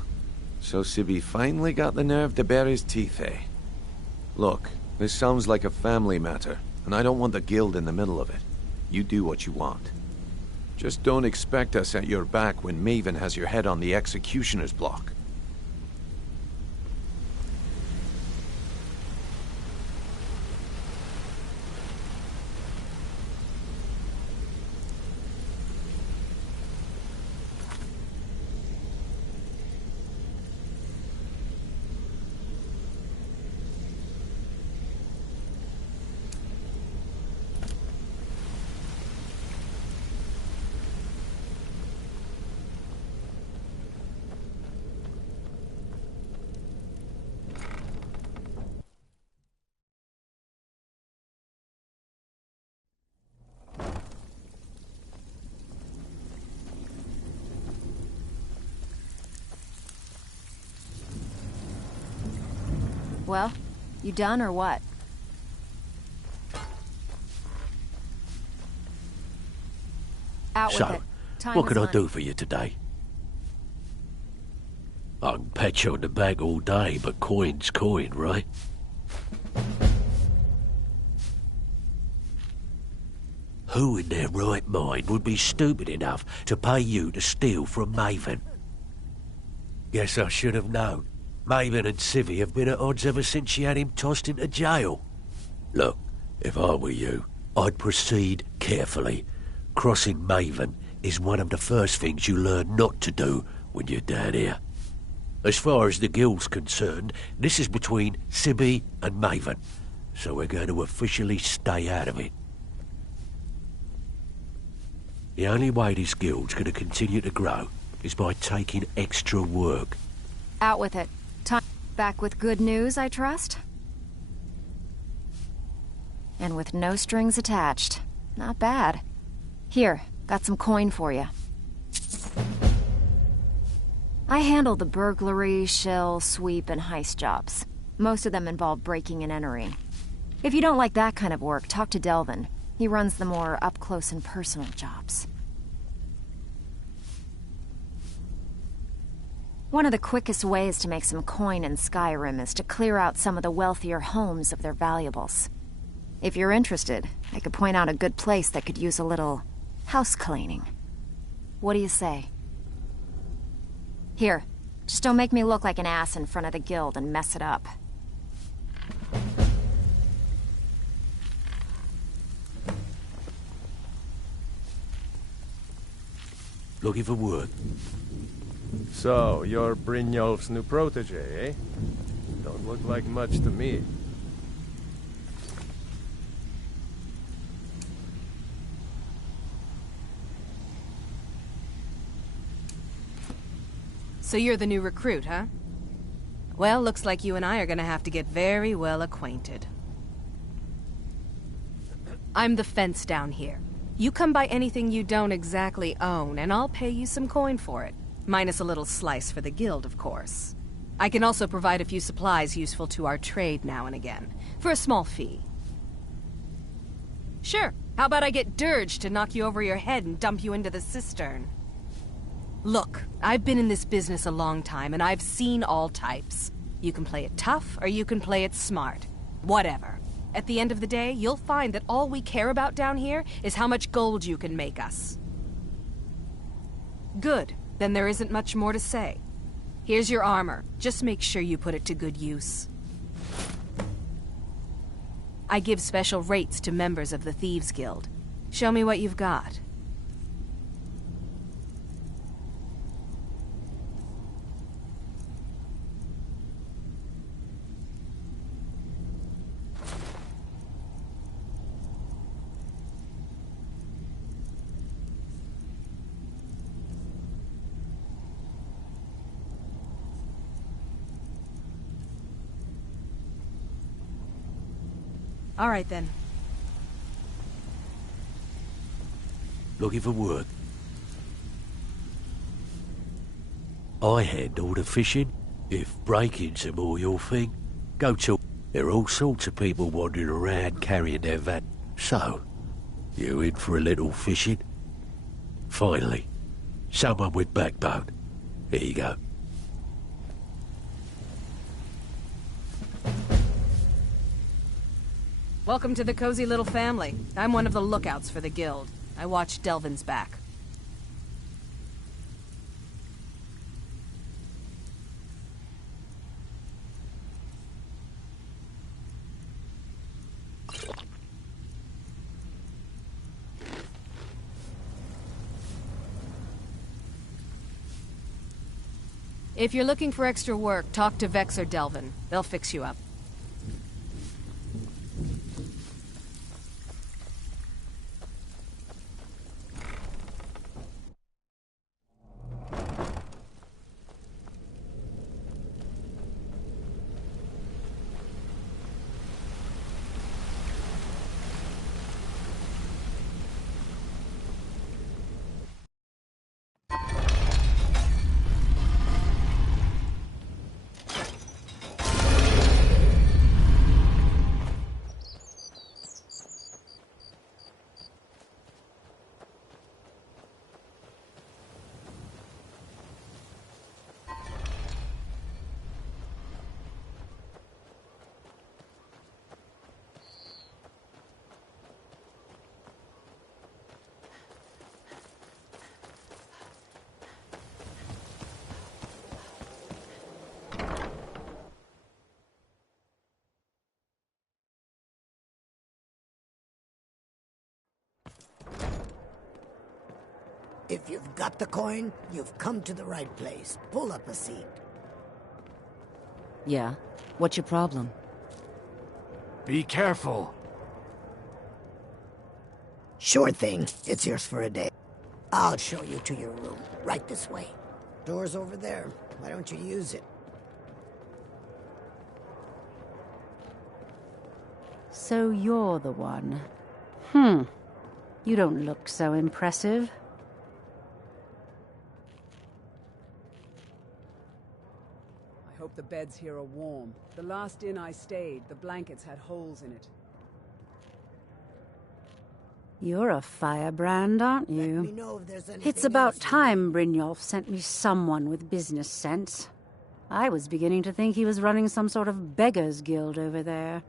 So Sibby finally got the nerve to bare his teeth, eh? Look, this sounds like a family matter, and I don't want the guild in the middle of it. You do what you want. Just don't expect us at your back when Maven has your head on the executioner's block. Well, you done or what? Out with it. Time what is can I money. do for you today? I can pat you on the back all day, but coin's coin, right? Who in their right mind would be stupid enough to pay you to steal from Maven? Guess I should have known. Maven and Civvy have been at odds ever since she had him tossed into jail. Look, if I were you, I'd proceed carefully. Crossing Maven is one of the first things you learn not to do when you're down here. As far as the guild's concerned, this is between Civvy and Maven, so we're going to officially stay out of it. The only way this guild's going to continue to grow is by taking extra work. Out with it. Time back with good news, I trust? And with no strings attached. Not bad. Here, got some coin for you. I handle the burglary, shell, sweep, and heist jobs. Most of them involve breaking and entering. If you don't like that kind of work, talk to Delvin. He runs the more up-close and personal jobs. One of the quickest ways to make some coin in Skyrim is to clear out some of the wealthier homes of their valuables. If you're interested, I could point out a good place that could use a little house cleaning. What do you say? Here, just don't make me look like an ass in front of the guild and mess it up. Looking for work. So, you're Brynjolf's new protege, eh? Don't look like much to me. So you're the new recruit, huh? Well, looks like you and I are gonna have to get very well acquainted. I'm the fence down here. You come by anything you don't exactly own, and I'll pay you some coin for it. Minus a little slice for the guild, of course. I can also provide a few supplies useful to our trade now and again, for a small fee. Sure, how about I get Dirge to knock you over your head and dump you into the cistern? Look, I've been in this business a long time, and I've seen all types. You can play it tough, or you can play it smart. Whatever. At the end of the day, you'll find that all we care about down here is how much gold you can make us. Good. Then there isn't much more to say. Here's your armor. Just make sure you put it to good use. I give special rates to members of the Thieves Guild. Show me what you've got. All right, then. Looking for work. I handle the fishing. If break-ins are more your thing, go to... There are all sorts of people wandering around carrying their van. So, you in for a little fishing? Finally, someone with backbone. Here you go. Welcome to the cozy little family. I'm one of the lookouts for the guild. I watch Delvin's back. If you're looking for extra work, talk to Vex or Delvin. They'll fix you up. If you've got the coin, you've come to the right place. Pull up a seat. Yeah? What's your problem? Be careful. Sure thing. It's yours for a day. I'll show you to your room. Right this way. Door's over there. Why don't you use it? So you're the one. You don't look so impressive. I hope the beds here are warm. The last inn I stayed, the blankets had holes in it. You're a firebrand, aren't Let you? me know if there's anything It's about else. time Brynjolf sent me someone with business sense. I was beginning to think he was running some sort of beggars guild over there.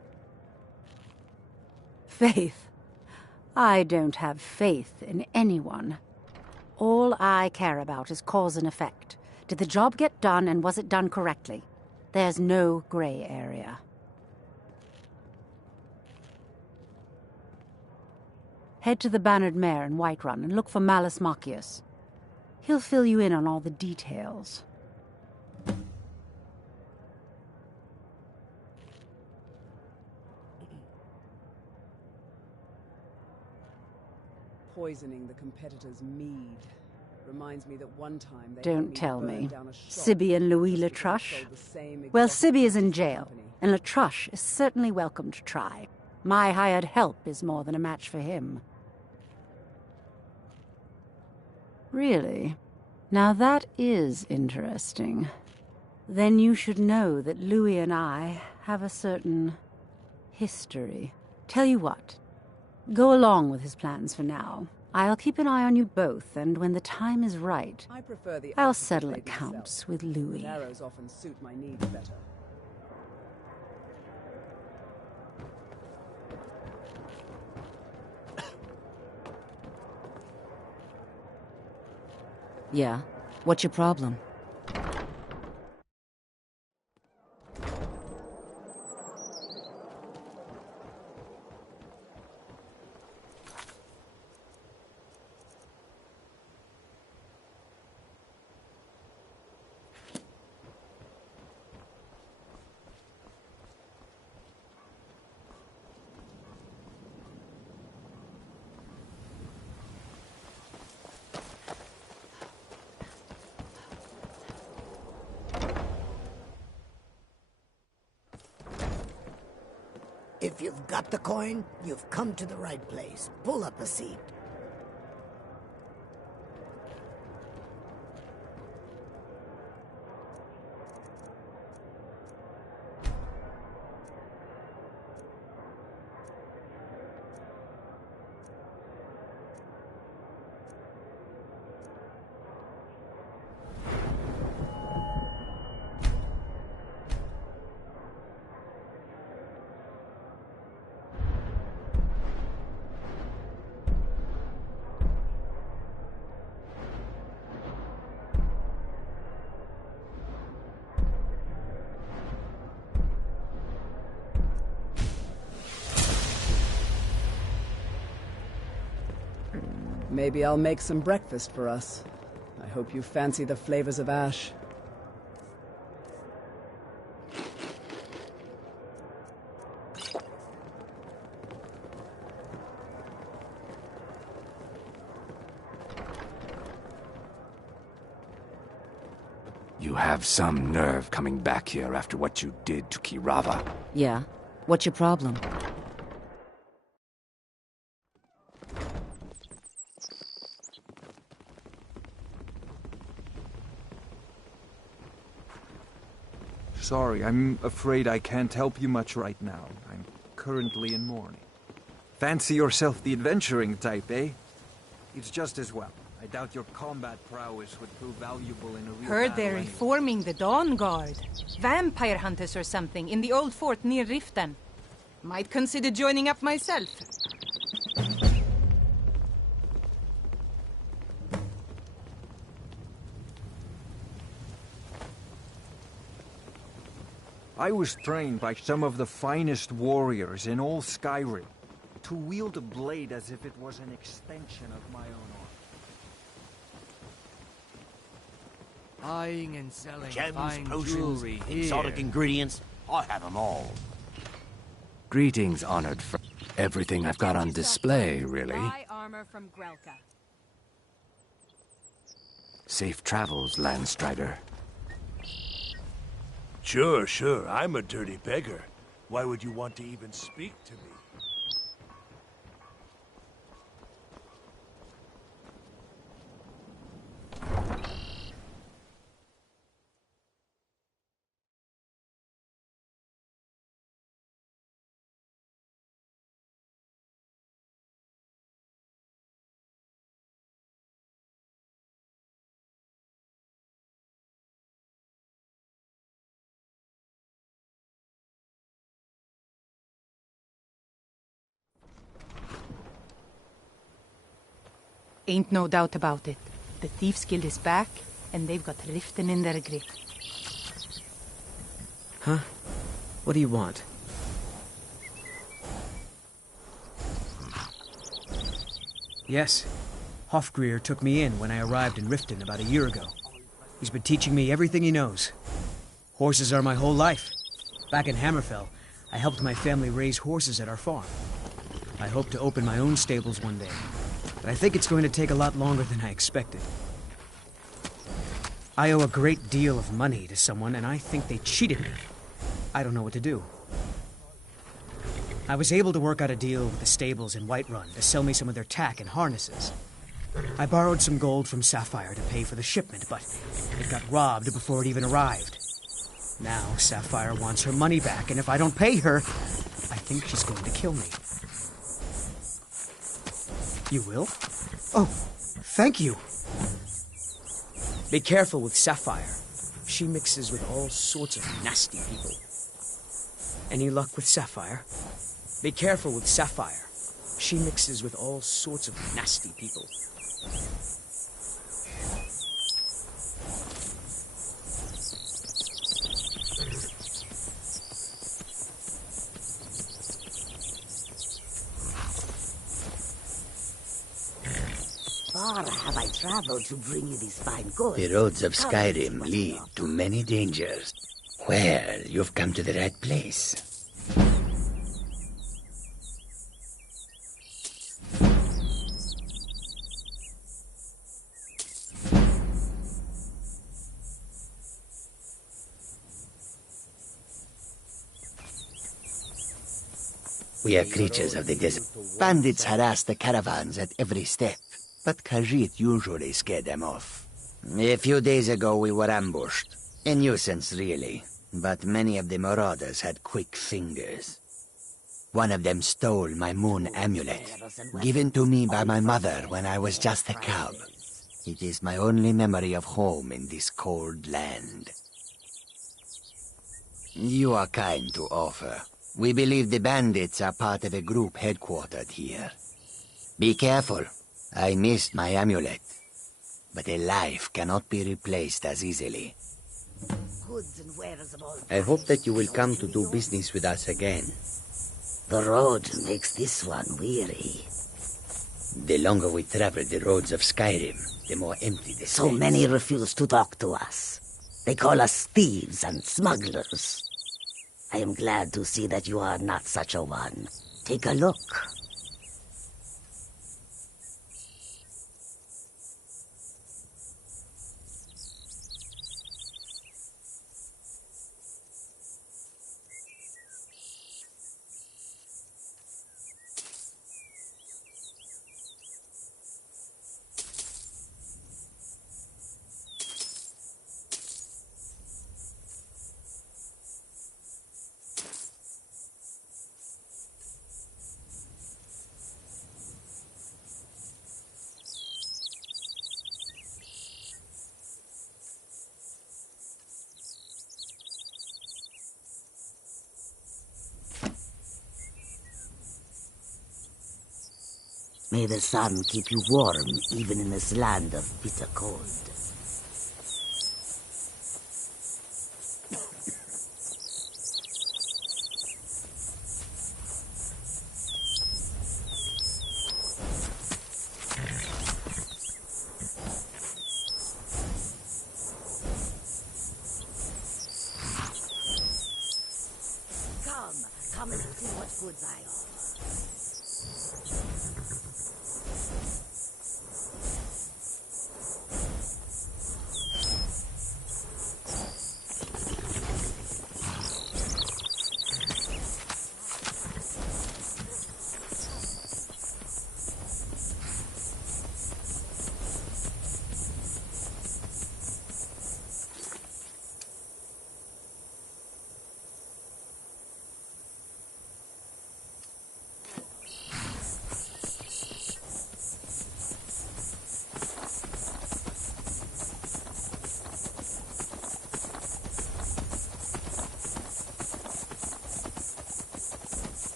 Faith. I don't have faith in anyone. All I care about is cause and effect. Did the job get done, and was it done correctly? There's no gray area. Head to the Bannered Mare in Whiterun and look for Malus Machius. He'll fill you in on all the details. Poisoning the competitor's mead. Reminds me that one time they Don't tell me. Sibby and Louis Latruche? Well, Sibby is in jail, and Latruche is certainly welcome to try. My hired help is more than a match for him. Really? Now that is interesting. Then you should know that Louis and I have a certain history. Tell you what, go along with his plans for now. I'll keep an eye on you both, and when the time is right, I prefer the I'll opposite settle lady accounts myself, with Louis. but arrows often suit my needs better. Yeah? What's your problem? If you've got the coin, you've come to the right place. Pull up a seat. Maybe I'll make some breakfast for us. I hope you fancy the flavors of ash. You have some nerve coming back here after what you did to Kirava. Yeah? What's your problem? Sorry, I'm afraid I can't help you much right now. I'm currently in mourning. Fancy yourself the adventuring type, eh? It's just as well. I doubt your combat prowess would prove valuable in a real Heard battle they're anyway. reforming the Dawn Guard. Vampire hunters or something in the old fort near Riften. Might consider joining up myself. I was trained by some of the finest warriors in all Skyrim to wield a blade as if it was an extension of my own arm. Buying and selling Gems, fine potions, jewelry exotic here. ingredients. I have them all. Greetings, honored friend. Everything I've got on display, really. Buy armor from Grelka. Safe travels, Landstrider. Sure. I'm a dirty beggar. Why would you want to even speak to me? Ain't no doubt about it. The Thieves Guild is back, and they've got Riften in their grip. Huh? What do you want? Yes. Hofgreer took me in when I arrived in Riften about a year ago. He's been teaching me everything he knows. Horses are my whole life. Back in Hammerfell, I helped my family raise horses at our farm. I hope to open my own stables one day, but I think it's going to take a lot longer than I expected. I owe a great deal of money to someone, and I think they cheated me. I don't know what to do. I was able to work out a deal with the stables in Whiterun to sell me some of their tack and harnesses. I borrowed some gold from Sapphire to pay for the shipment, but it got robbed before it even arrived. Now Sapphire wants her money back, and if I don't pay her, I think she's going to kill me. You will? Oh, thank you. Be careful with Sapphire. She mixes with all sorts of nasty people. Any luck with Sapphire? Be careful with Sapphire. She mixes with all sorts of nasty people. Far have I traveled to bring you these fine goods. The roads of Skyrim lead to many dangers. Well, you've come to the right place. We are creatures of the desert. Bandits harass the caravans at every step, but Khajiit usually scared them off. A few days ago we were ambushed. A nuisance, really, but many of the marauders had quick fingers. One of them stole my moon amulet, given to me by my mother when I was just a cub. It is my only memory of home in this cold land. You are kind to offer. We believe the bandits are part of a group headquartered here. Be careful. I missed my amulet. But a life cannot be replaced as easily. I hope that you will come to do business with us again. The road makes this one weary. The longer we travel the roads of Skyrim, the more empty the So many refuse to talk to us. They call us thieves and smugglers. I am glad to see that you are not such a one. Take a look. May the sun keep you warm, even in this land of bitter cold. goods I offer.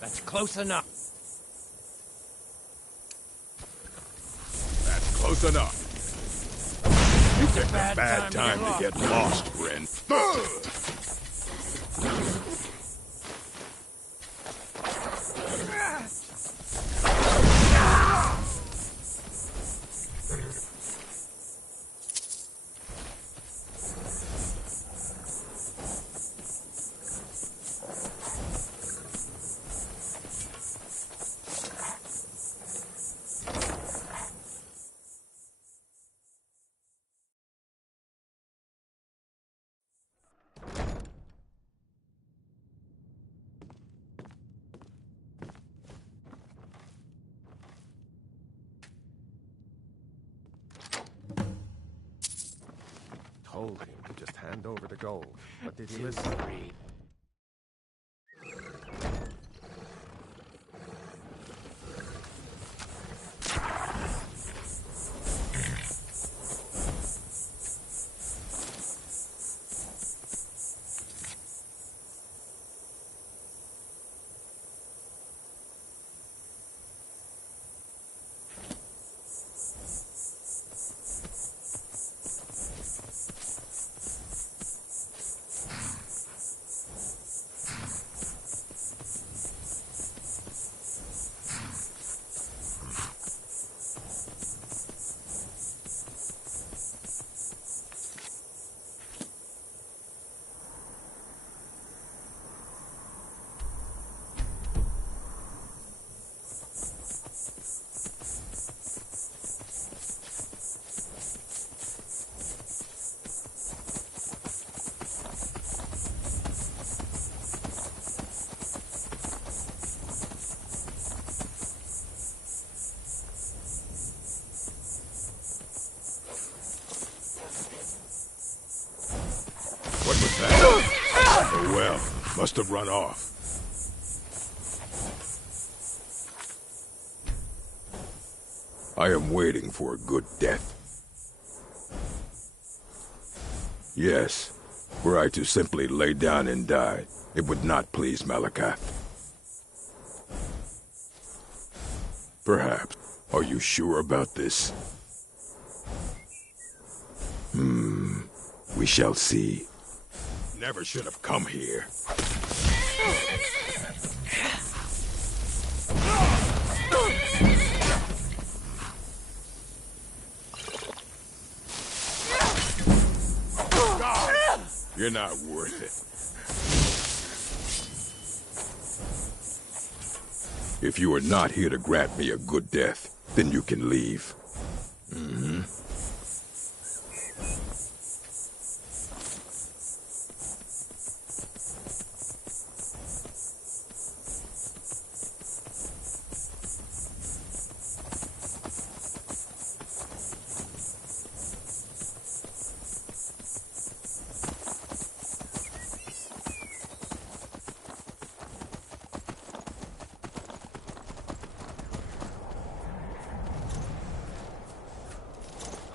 That's close enough. That's close enough. You picked a bad time to get lost, friend. Told him to just hand over the gold, but did he listen? What was that? Oh well, must have run off. I am waiting for a good death. Yes, Were I to simply lay down and die, it would not please Malakath. Perhaps. Are you sure about this? We shall see. Never should have come here. You're not worth it. If you are not here to grant me a good death, then you can leave.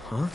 Huh?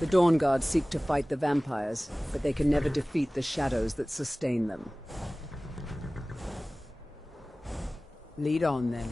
The Dawn Guard seek to fight the vampires, but they can never defeat the shadows that sustain them. Lead on, then.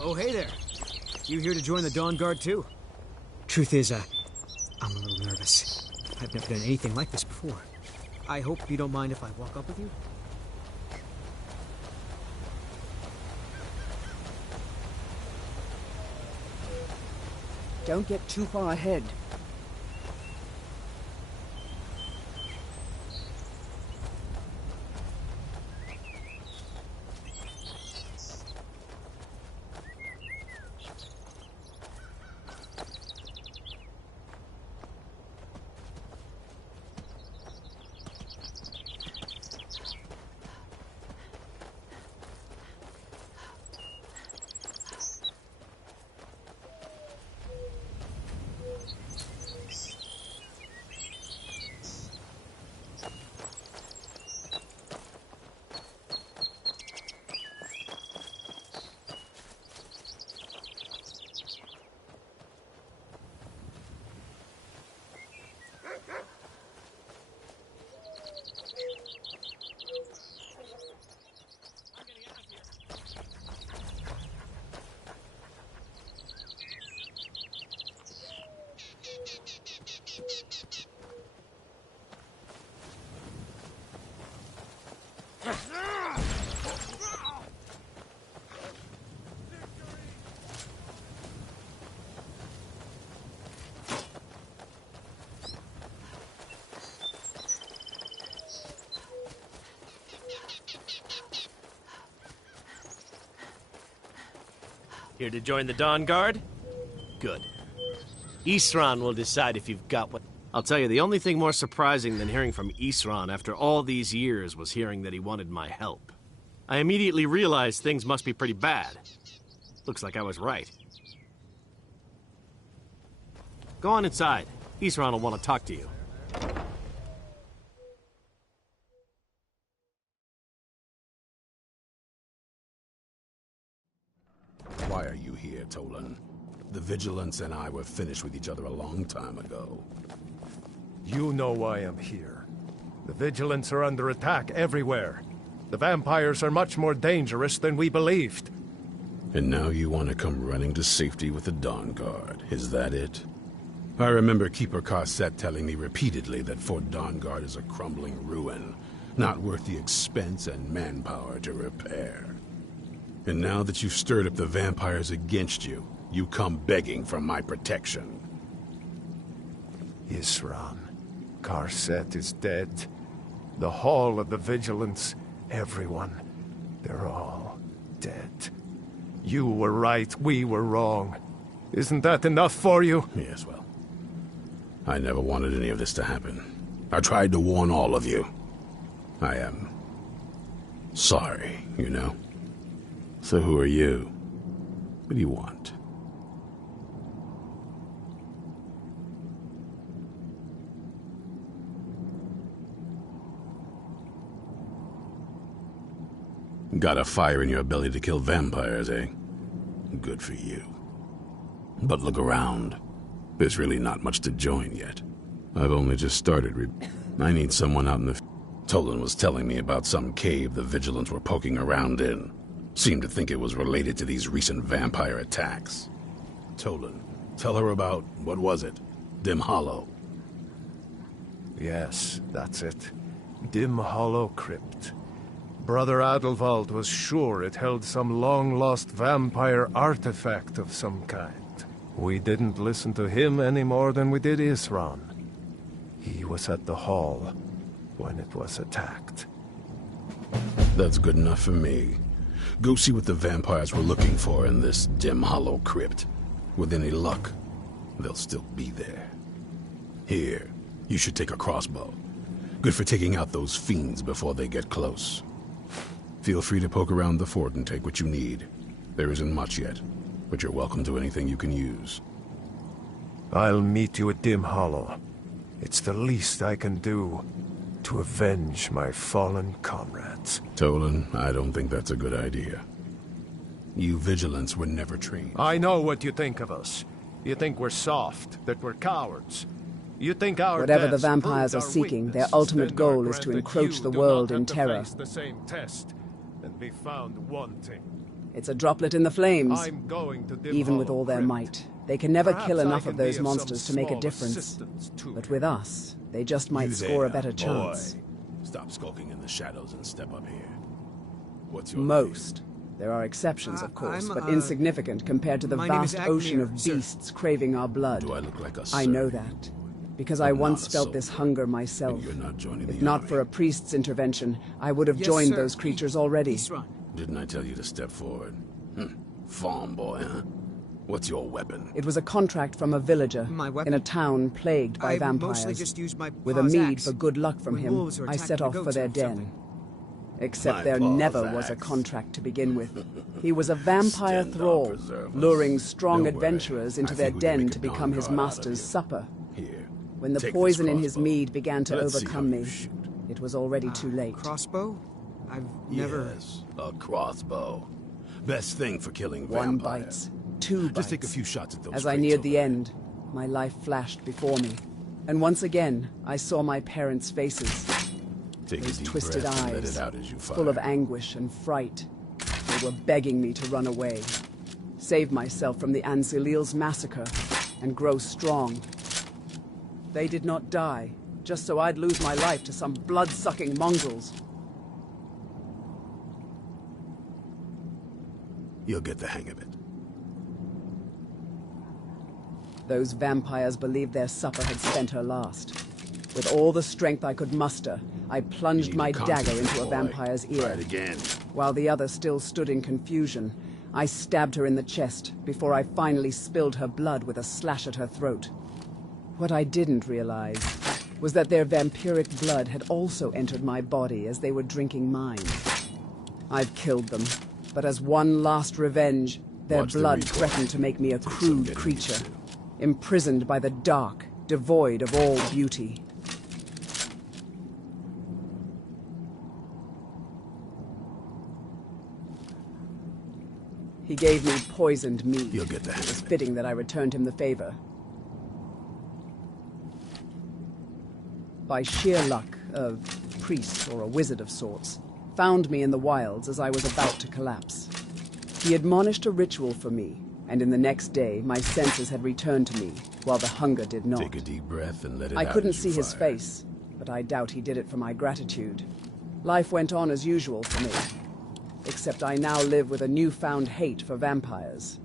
Oh, hey there. You here to join the Dawn Guard, too? Truth is, I'm a little nervous. I've never done anything like this before. I hope you don't mind if I walk up with you? Don't get too far ahead. Here to join the Dawn Guard? Good. Isran will decide if you've got what... I'll tell you, the only thing more surprising than hearing from Isran after all these years was hearing that he wanted my help. I immediately realized things must be pretty bad. Looks like I was right. Go on inside. Isran will want to talk to you. Why are you here, Tolan? The Vigilance and I were finished with each other a long time ago. You know why I'm here. The Vigilance are under attack everywhere. The vampires are much more dangerous than we believed. And now you want to come running to safety with the Dawn Guard, is that it? I remember Keeper Carset telling me repeatedly that Fort Dawn Guard is a crumbling ruin, not worth the expense and manpower to repair. And now that you've stirred up the vampires against you, you come begging for my protection. Isran, Carset is dead. The Hall of the Vigilance, everyone, they're all dead. You were right, we were wrong. Isn't that enough for you? Yes, well, I never wanted any of this to happen. I tried to warn all of you. I am sorry, you know? So who are you? What do you want? Got a fire in your belly to kill vampires, eh? Good for you. But look around. There's really not much to join yet. I've only just started. I need someone out in the... Tolan was telling me about some cave the Vigilants were poking around in. Seemed to think it was related to these recent vampire attacks. Tolan, tell her about, what was it? Dim Hollow. Yes, that's it. Dim Hollow Crypt. Brother Adelwald was sure it held some long-lost vampire artifact of some kind. We didn't listen to him any more than we did Isran. He was at the hall when it was attacked. That's good enough for me. Go see what the vampires were looking for in this Dim Hollow Crypt. With any luck, they'll still be there. Here, you should take a crossbow. Good for taking out those fiends before they get close. Feel free to poke around the fort and take what you need. There isn't much yet, but you're welcome to anything you can use. I'll meet you at Dim Hollow. It's the least I can do to avenge my fallen comrades. Tolan, I don't think that's a good idea. You Vigilants were never trained. I know what you think of us. You think we're soft, that we're cowards. You think our whatever the vampires are seeking, their ultimate goal is to encroach the world in terror. The same test and be found wanting. It's a droplet in the flames. I'm going to Dim Even with Hollow all their Crypt. might, they can never Perhaps kill I enough can of those be monsters some to make a small difference. assistance to But you. with us, they just might You score a there, better chance. boy. Stop skulking in the shadows and step up here. What's your Most. There are exceptions, of course, but I'm, insignificant compared to the my name is vast ocean of Agnew, sir. beasts craving our blood. Do I look like a I know that, because I I'm once not a felt this soldier. hunger myself. You're not joining If the not army. for a priest's intervention, I would have Yes, joined sir. those creatures already. Isran. Didn't I tell you to step forward? Farm boy, huh? What's your weapon? It was a contract from a villager My weapon? in a town plagued by I vampires. mostly just use my With a paw's mead axe for good luck from when him, wolves are I set attacking off the for goats their or den. something. Except My there paw's never was a axe. contract to begin with. He was a vampire Stand up, thrall, preserve us. luring strong Don't worry. adventurers into I their think we can den make to a become his Dawn Guard out of master's you. supper. Here. When the Take poison this in his crossbow. mead began to Let's see overcome how me, you shoot. it was already too late. Crossbow? I've never... Yes, a crossbow. Best thing for killing One vampires. bite, two bites. Just take a few shots at those As I crates neared over the there. end, my life flashed before me. And once again, I saw my parents' faces. Take Those a deep twisted breath and eyes, let it out as you fire. full of anguish and fright. They were begging me to run away, save myself from the Anzilil's massacre, and grow strong. They did not die, just so I'd lose my life to some blood-sucking mongrels. You'll get the hang of it. Those vampires believed their supper had spent her last. With all the strength I could muster, I plunged my dagger into a vampire's Try ear. it again. While the other still stood in confusion, I stabbed her in the chest before I finally spilled her blood with a slash at her throat. What I didn't realize was that their vampiric blood had also entered my body as they were drinking mine. I've killed them, but as one last revenge, their blood threatened to make me a crude creature, imprisoned by the dark, devoid of all beauty. He gave me poisoned meat. You'll get that. It was fitting that I returned him the favor. By sheer luck, a priest or a wizard of sorts found me in the wilds as I was about to collapse. He admonished a ritual for me, and in the next day, my senses had returned to me, while the hunger did not. Take a deep breath and let it out. I couldn't as you see his fire. face, but I doubt he did it for my gratitude. Life went on as usual for me, except I now live with a newfound hate for vampires.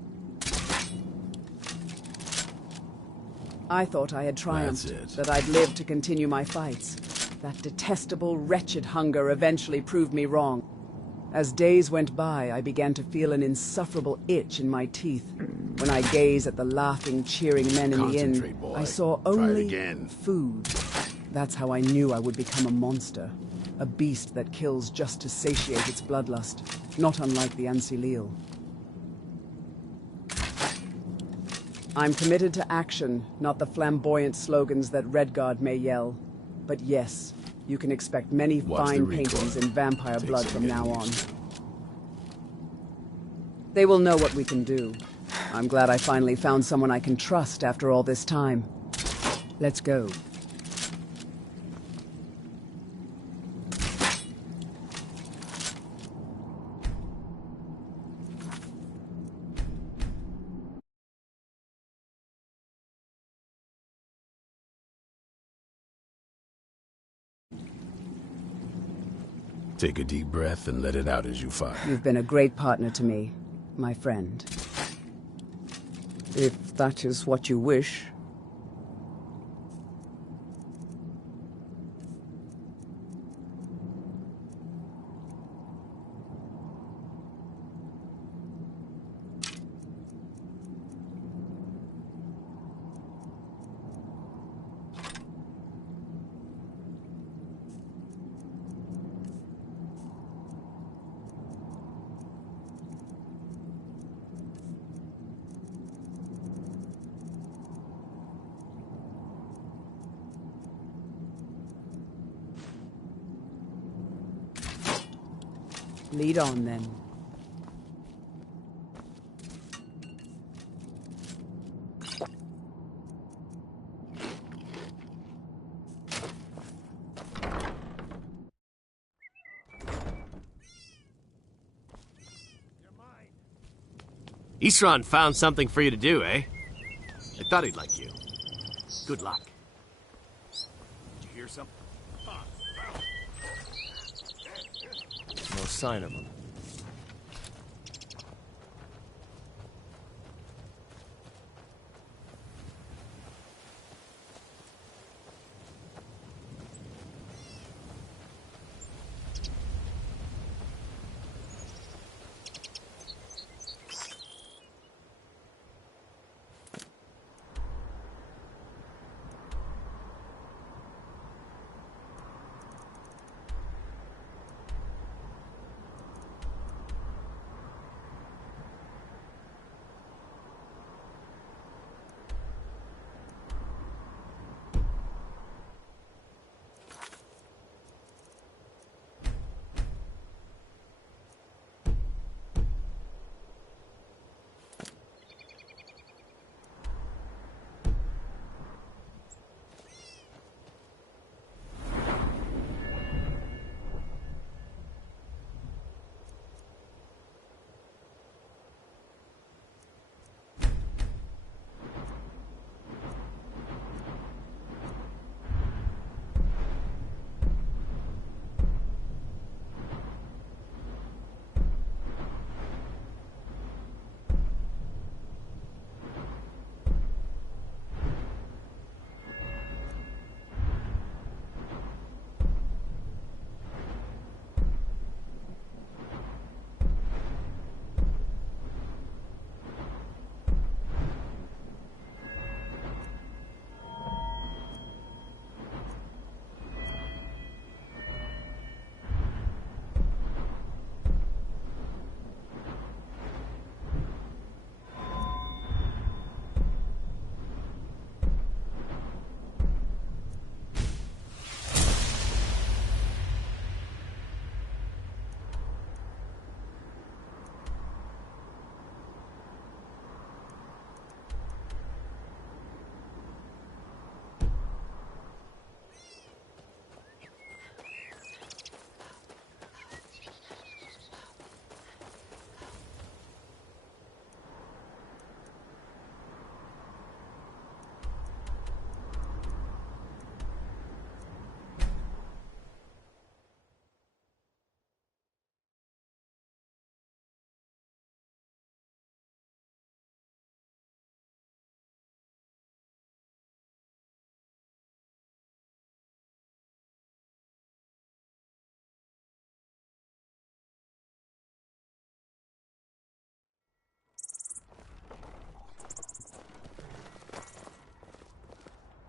I thought I had triumphed, that I'd live to continue my fights. That detestable, wretched hunger eventually proved me wrong. As days went by, I began to feel an insufferable itch in my teeth. When I gazed at the laughing, cheering men in the inn, I saw only food. That's how I knew I would become a monster. A beast that kills just to satiate its bloodlust, not unlike the Ansilil. I'm committed to action, not the flamboyant slogans that Redguard may yell. But yes, you can expect many fine paintings in vampire blood from now on. They will know what we can do. I'm glad I finally found someone I can trust after all this time. Let's go. Take a deep breath and let it out as you fire. You've been a great partner to me, my friend. If that is what you wish. Lead on, then. Isran found something for you to do, eh? I thought he'd like you. Good luck. Did you hear something? No sign of him.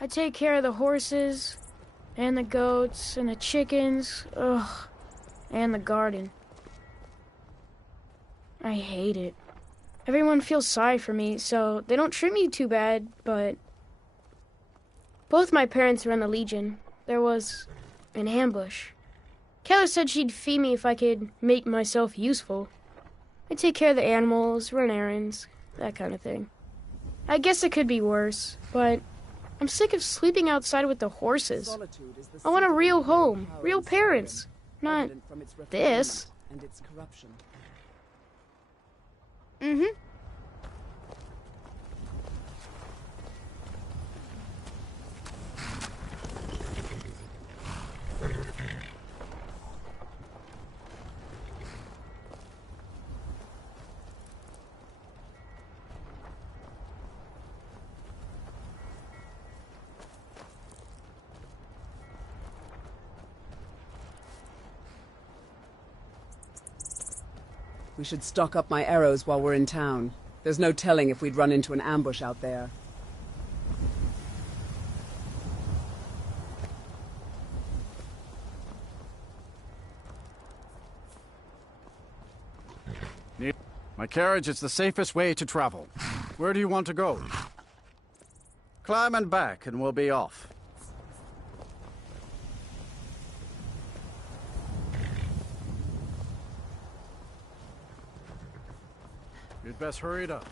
I take care of the horses, and the goats, and the chickens, ugh, and the garden. I hate it. Everyone feels sorry for me, so they don't treat me too bad, but... Both my parents were in the Legion. There was an ambush. Keller said she'd feed me if I could make myself useful. I take care of the animals, run errands, that kind of thing. I guess it could be worse, but I'm sick of sleeping outside with the horses. I want a real home, real parents, not this. Mm-hmm. We should stock up my arrows while we're in town. There's no telling if we'd run into an ambush out there. My carriage is the safest way to travel. Where do you want to go? Climb and back, and we'll be off. You'd best hurry it up.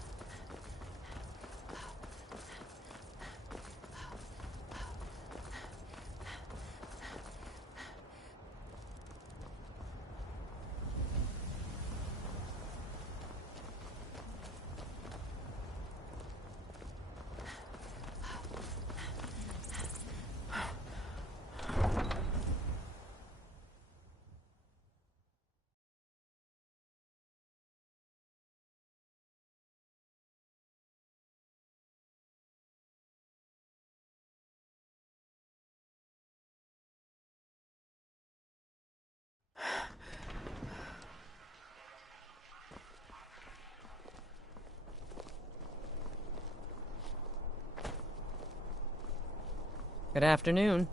Good afternoon.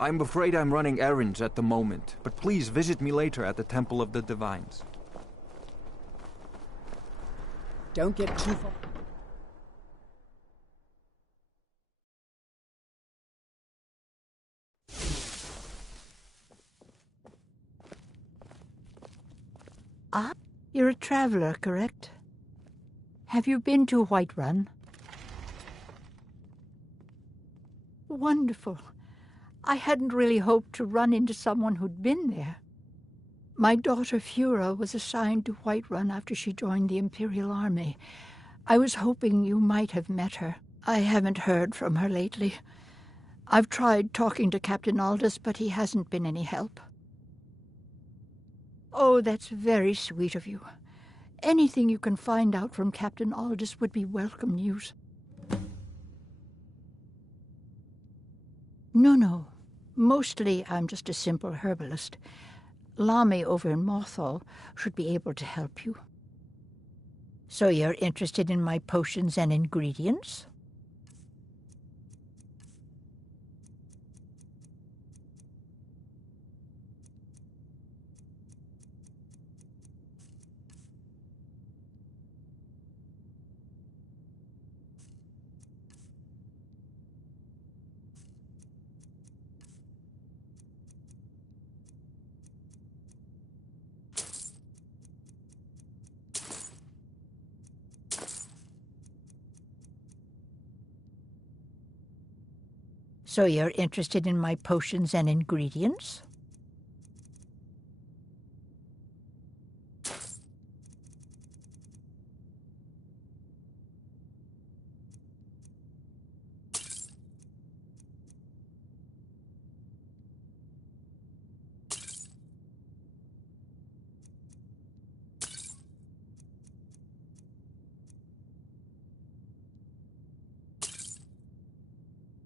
I'm afraid I'm running errands at the moment, but please visit me later at the Temple of the Divines. Don't get too far. Ah, you're a traveler, correct? Have you been to Whiterun? Wonderful. I hadn't really hoped to run into someone who'd been there. My daughter Fura was assigned to Whiterun after she joined the Imperial Army. I was hoping you might have met her. I haven't heard from her lately. I've tried talking to Captain Aldous, but he hasn't been any help. Oh, that's very sweet of you. Anything you can find out from Captain Aldous would be welcome news. No. Mostly I'm just a simple herbalist. Lami over in Mothall should be able to help you. So you're interested in my potions and ingredients? So you're interested in my potions and ingredients?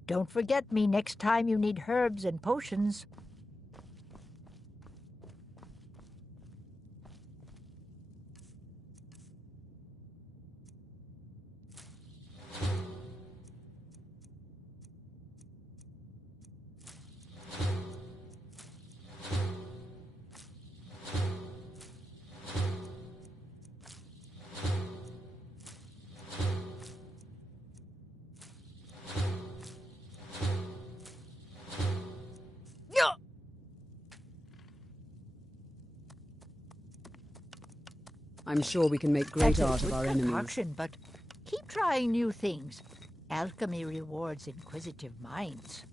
Don't forget me next time you need herbs and potions. I'm sure we can make great art of our enemies. Concoction, but keep trying new things. Alchemy rewards inquisitive minds.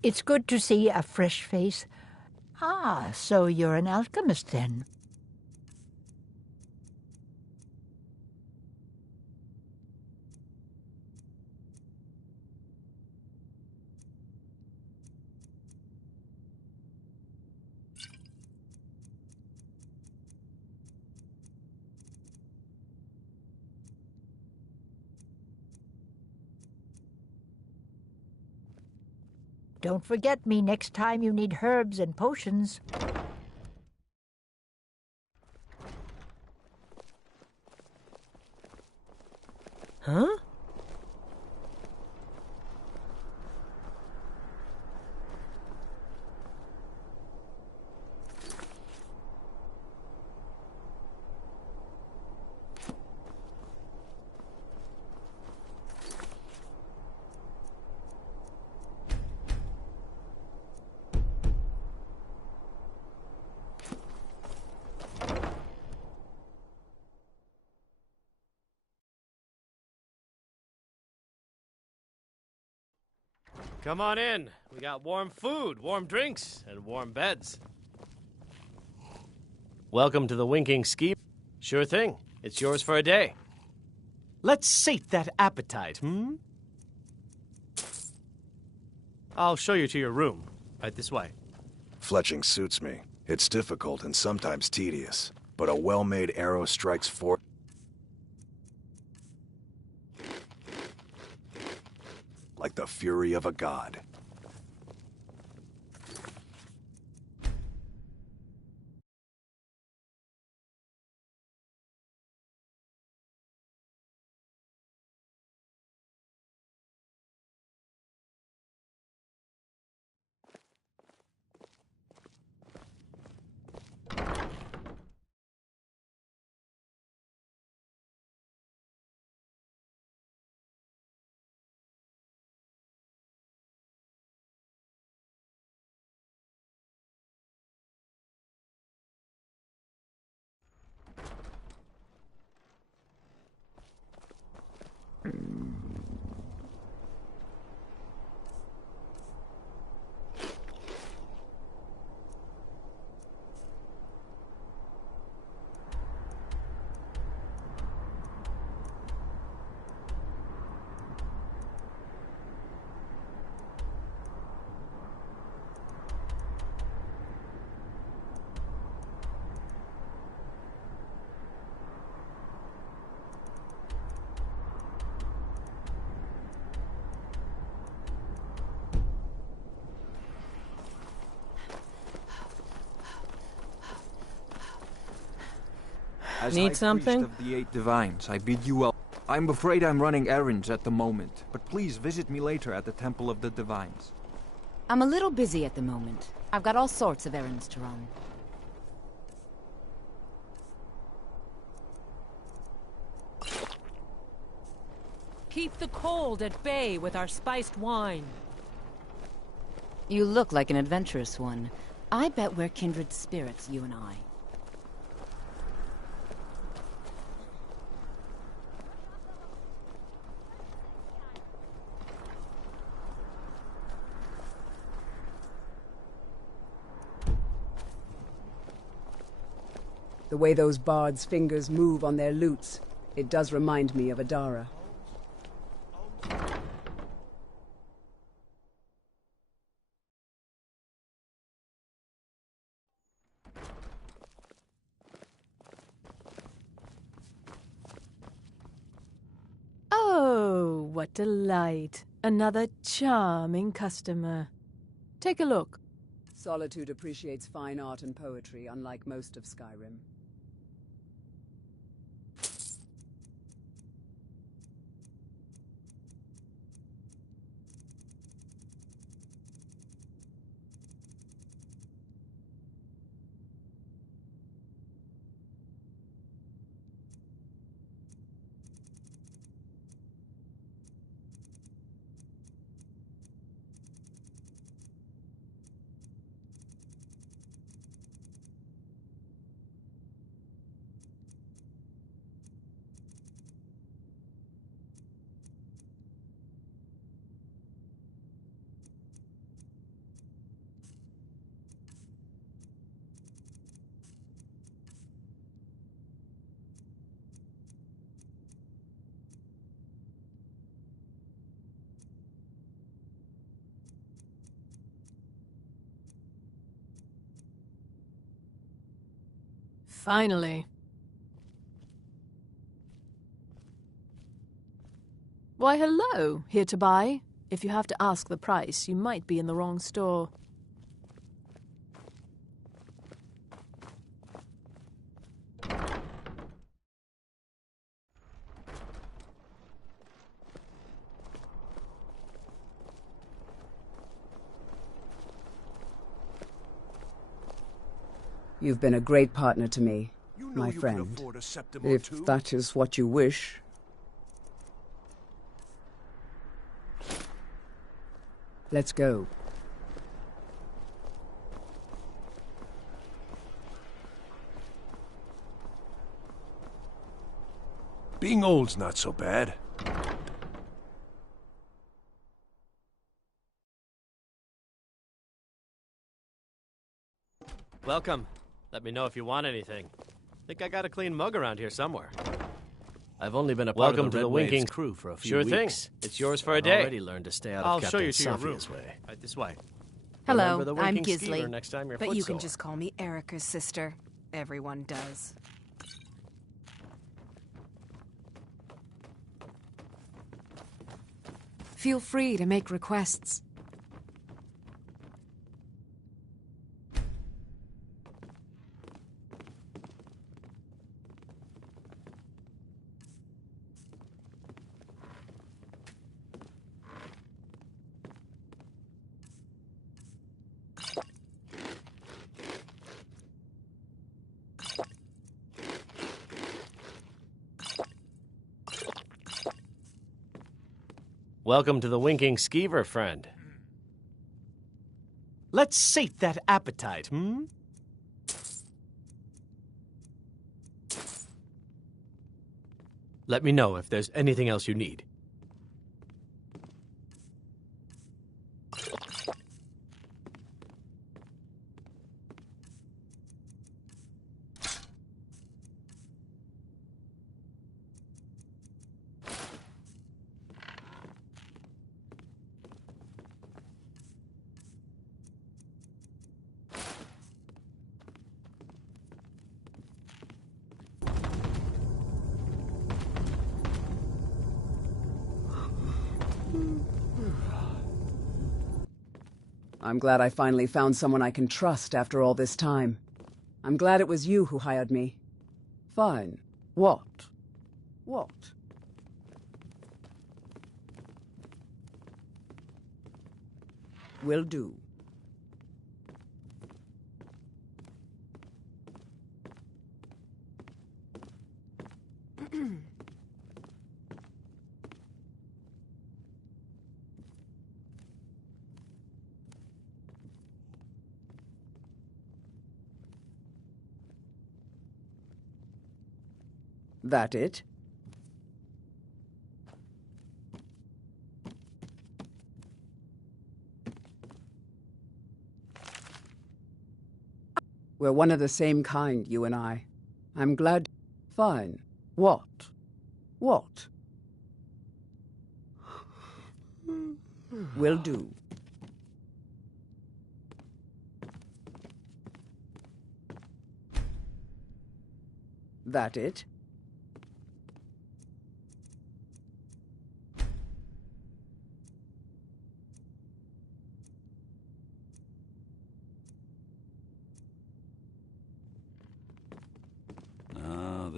It's good to see a fresh face. Ah, so you're an alchemist then. Don't forget me next time you need herbs and potions. Huh? Come on in. We got warm food, warm drinks, and warm beds. Welcome to the Winking Ski. Sure thing. It's yours for a day. Let's sate that appetite, I'll show you to your room. Right this way. Fletching suits me. It's difficult and sometimes tedious, but a well-made arrow strikes forth. Like the fury of a god. As Need High something? Priest of the Eight Divines, I bid you well. I'm afraid I'm running errands at the moment, but please visit me later at the Temple of the Divines. I'm a little busy at the moment. I've got all sorts of errands to run. Keep the cold at bay with our spiced wine. You look like an adventurous one. I bet we're kindred spirits, you and I. The way those bards' fingers move on their lutes, it does remind me of Adara. Oh, what delight. Another charming customer. Take a look. Solitude appreciates fine art and poetry, unlike most of Skyrim. Finally. Why, hello. Here to buy? If you have to ask the price, you might be in the wrong store. You've been a great partner to me, my friend. If that is what you wish. Let's go. Being old's not so bad. Welcome. Let me know if you want anything. Think I got a clean mug around here somewhere. I've only been a part of the Red Waves crew for a few weeks. Sure thing. It's yours for a day. I already learned to stay out of I'll show Captain you to your room. Safia's way. Right this way. Remember Hello, the I'm winking Gisli. skeever next time you're But you can footsore. just call me Erica's sister. Everyone does. Feel free to make requests. Welcome to the winking skeever, friend. Let's sate that appetite, hmm? Let me know if there's anything else you need. I'm glad I finally found someone I can trust after all this time. I'm glad it was you who hired me. Fine. What? What? Will do. That it? We're one of the same kind, you and I. I'm glad. Fine. What? What? Will do. That it?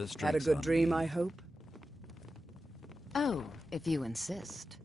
This Had a drink's good on dream, me. I hope? Oh, if you insist.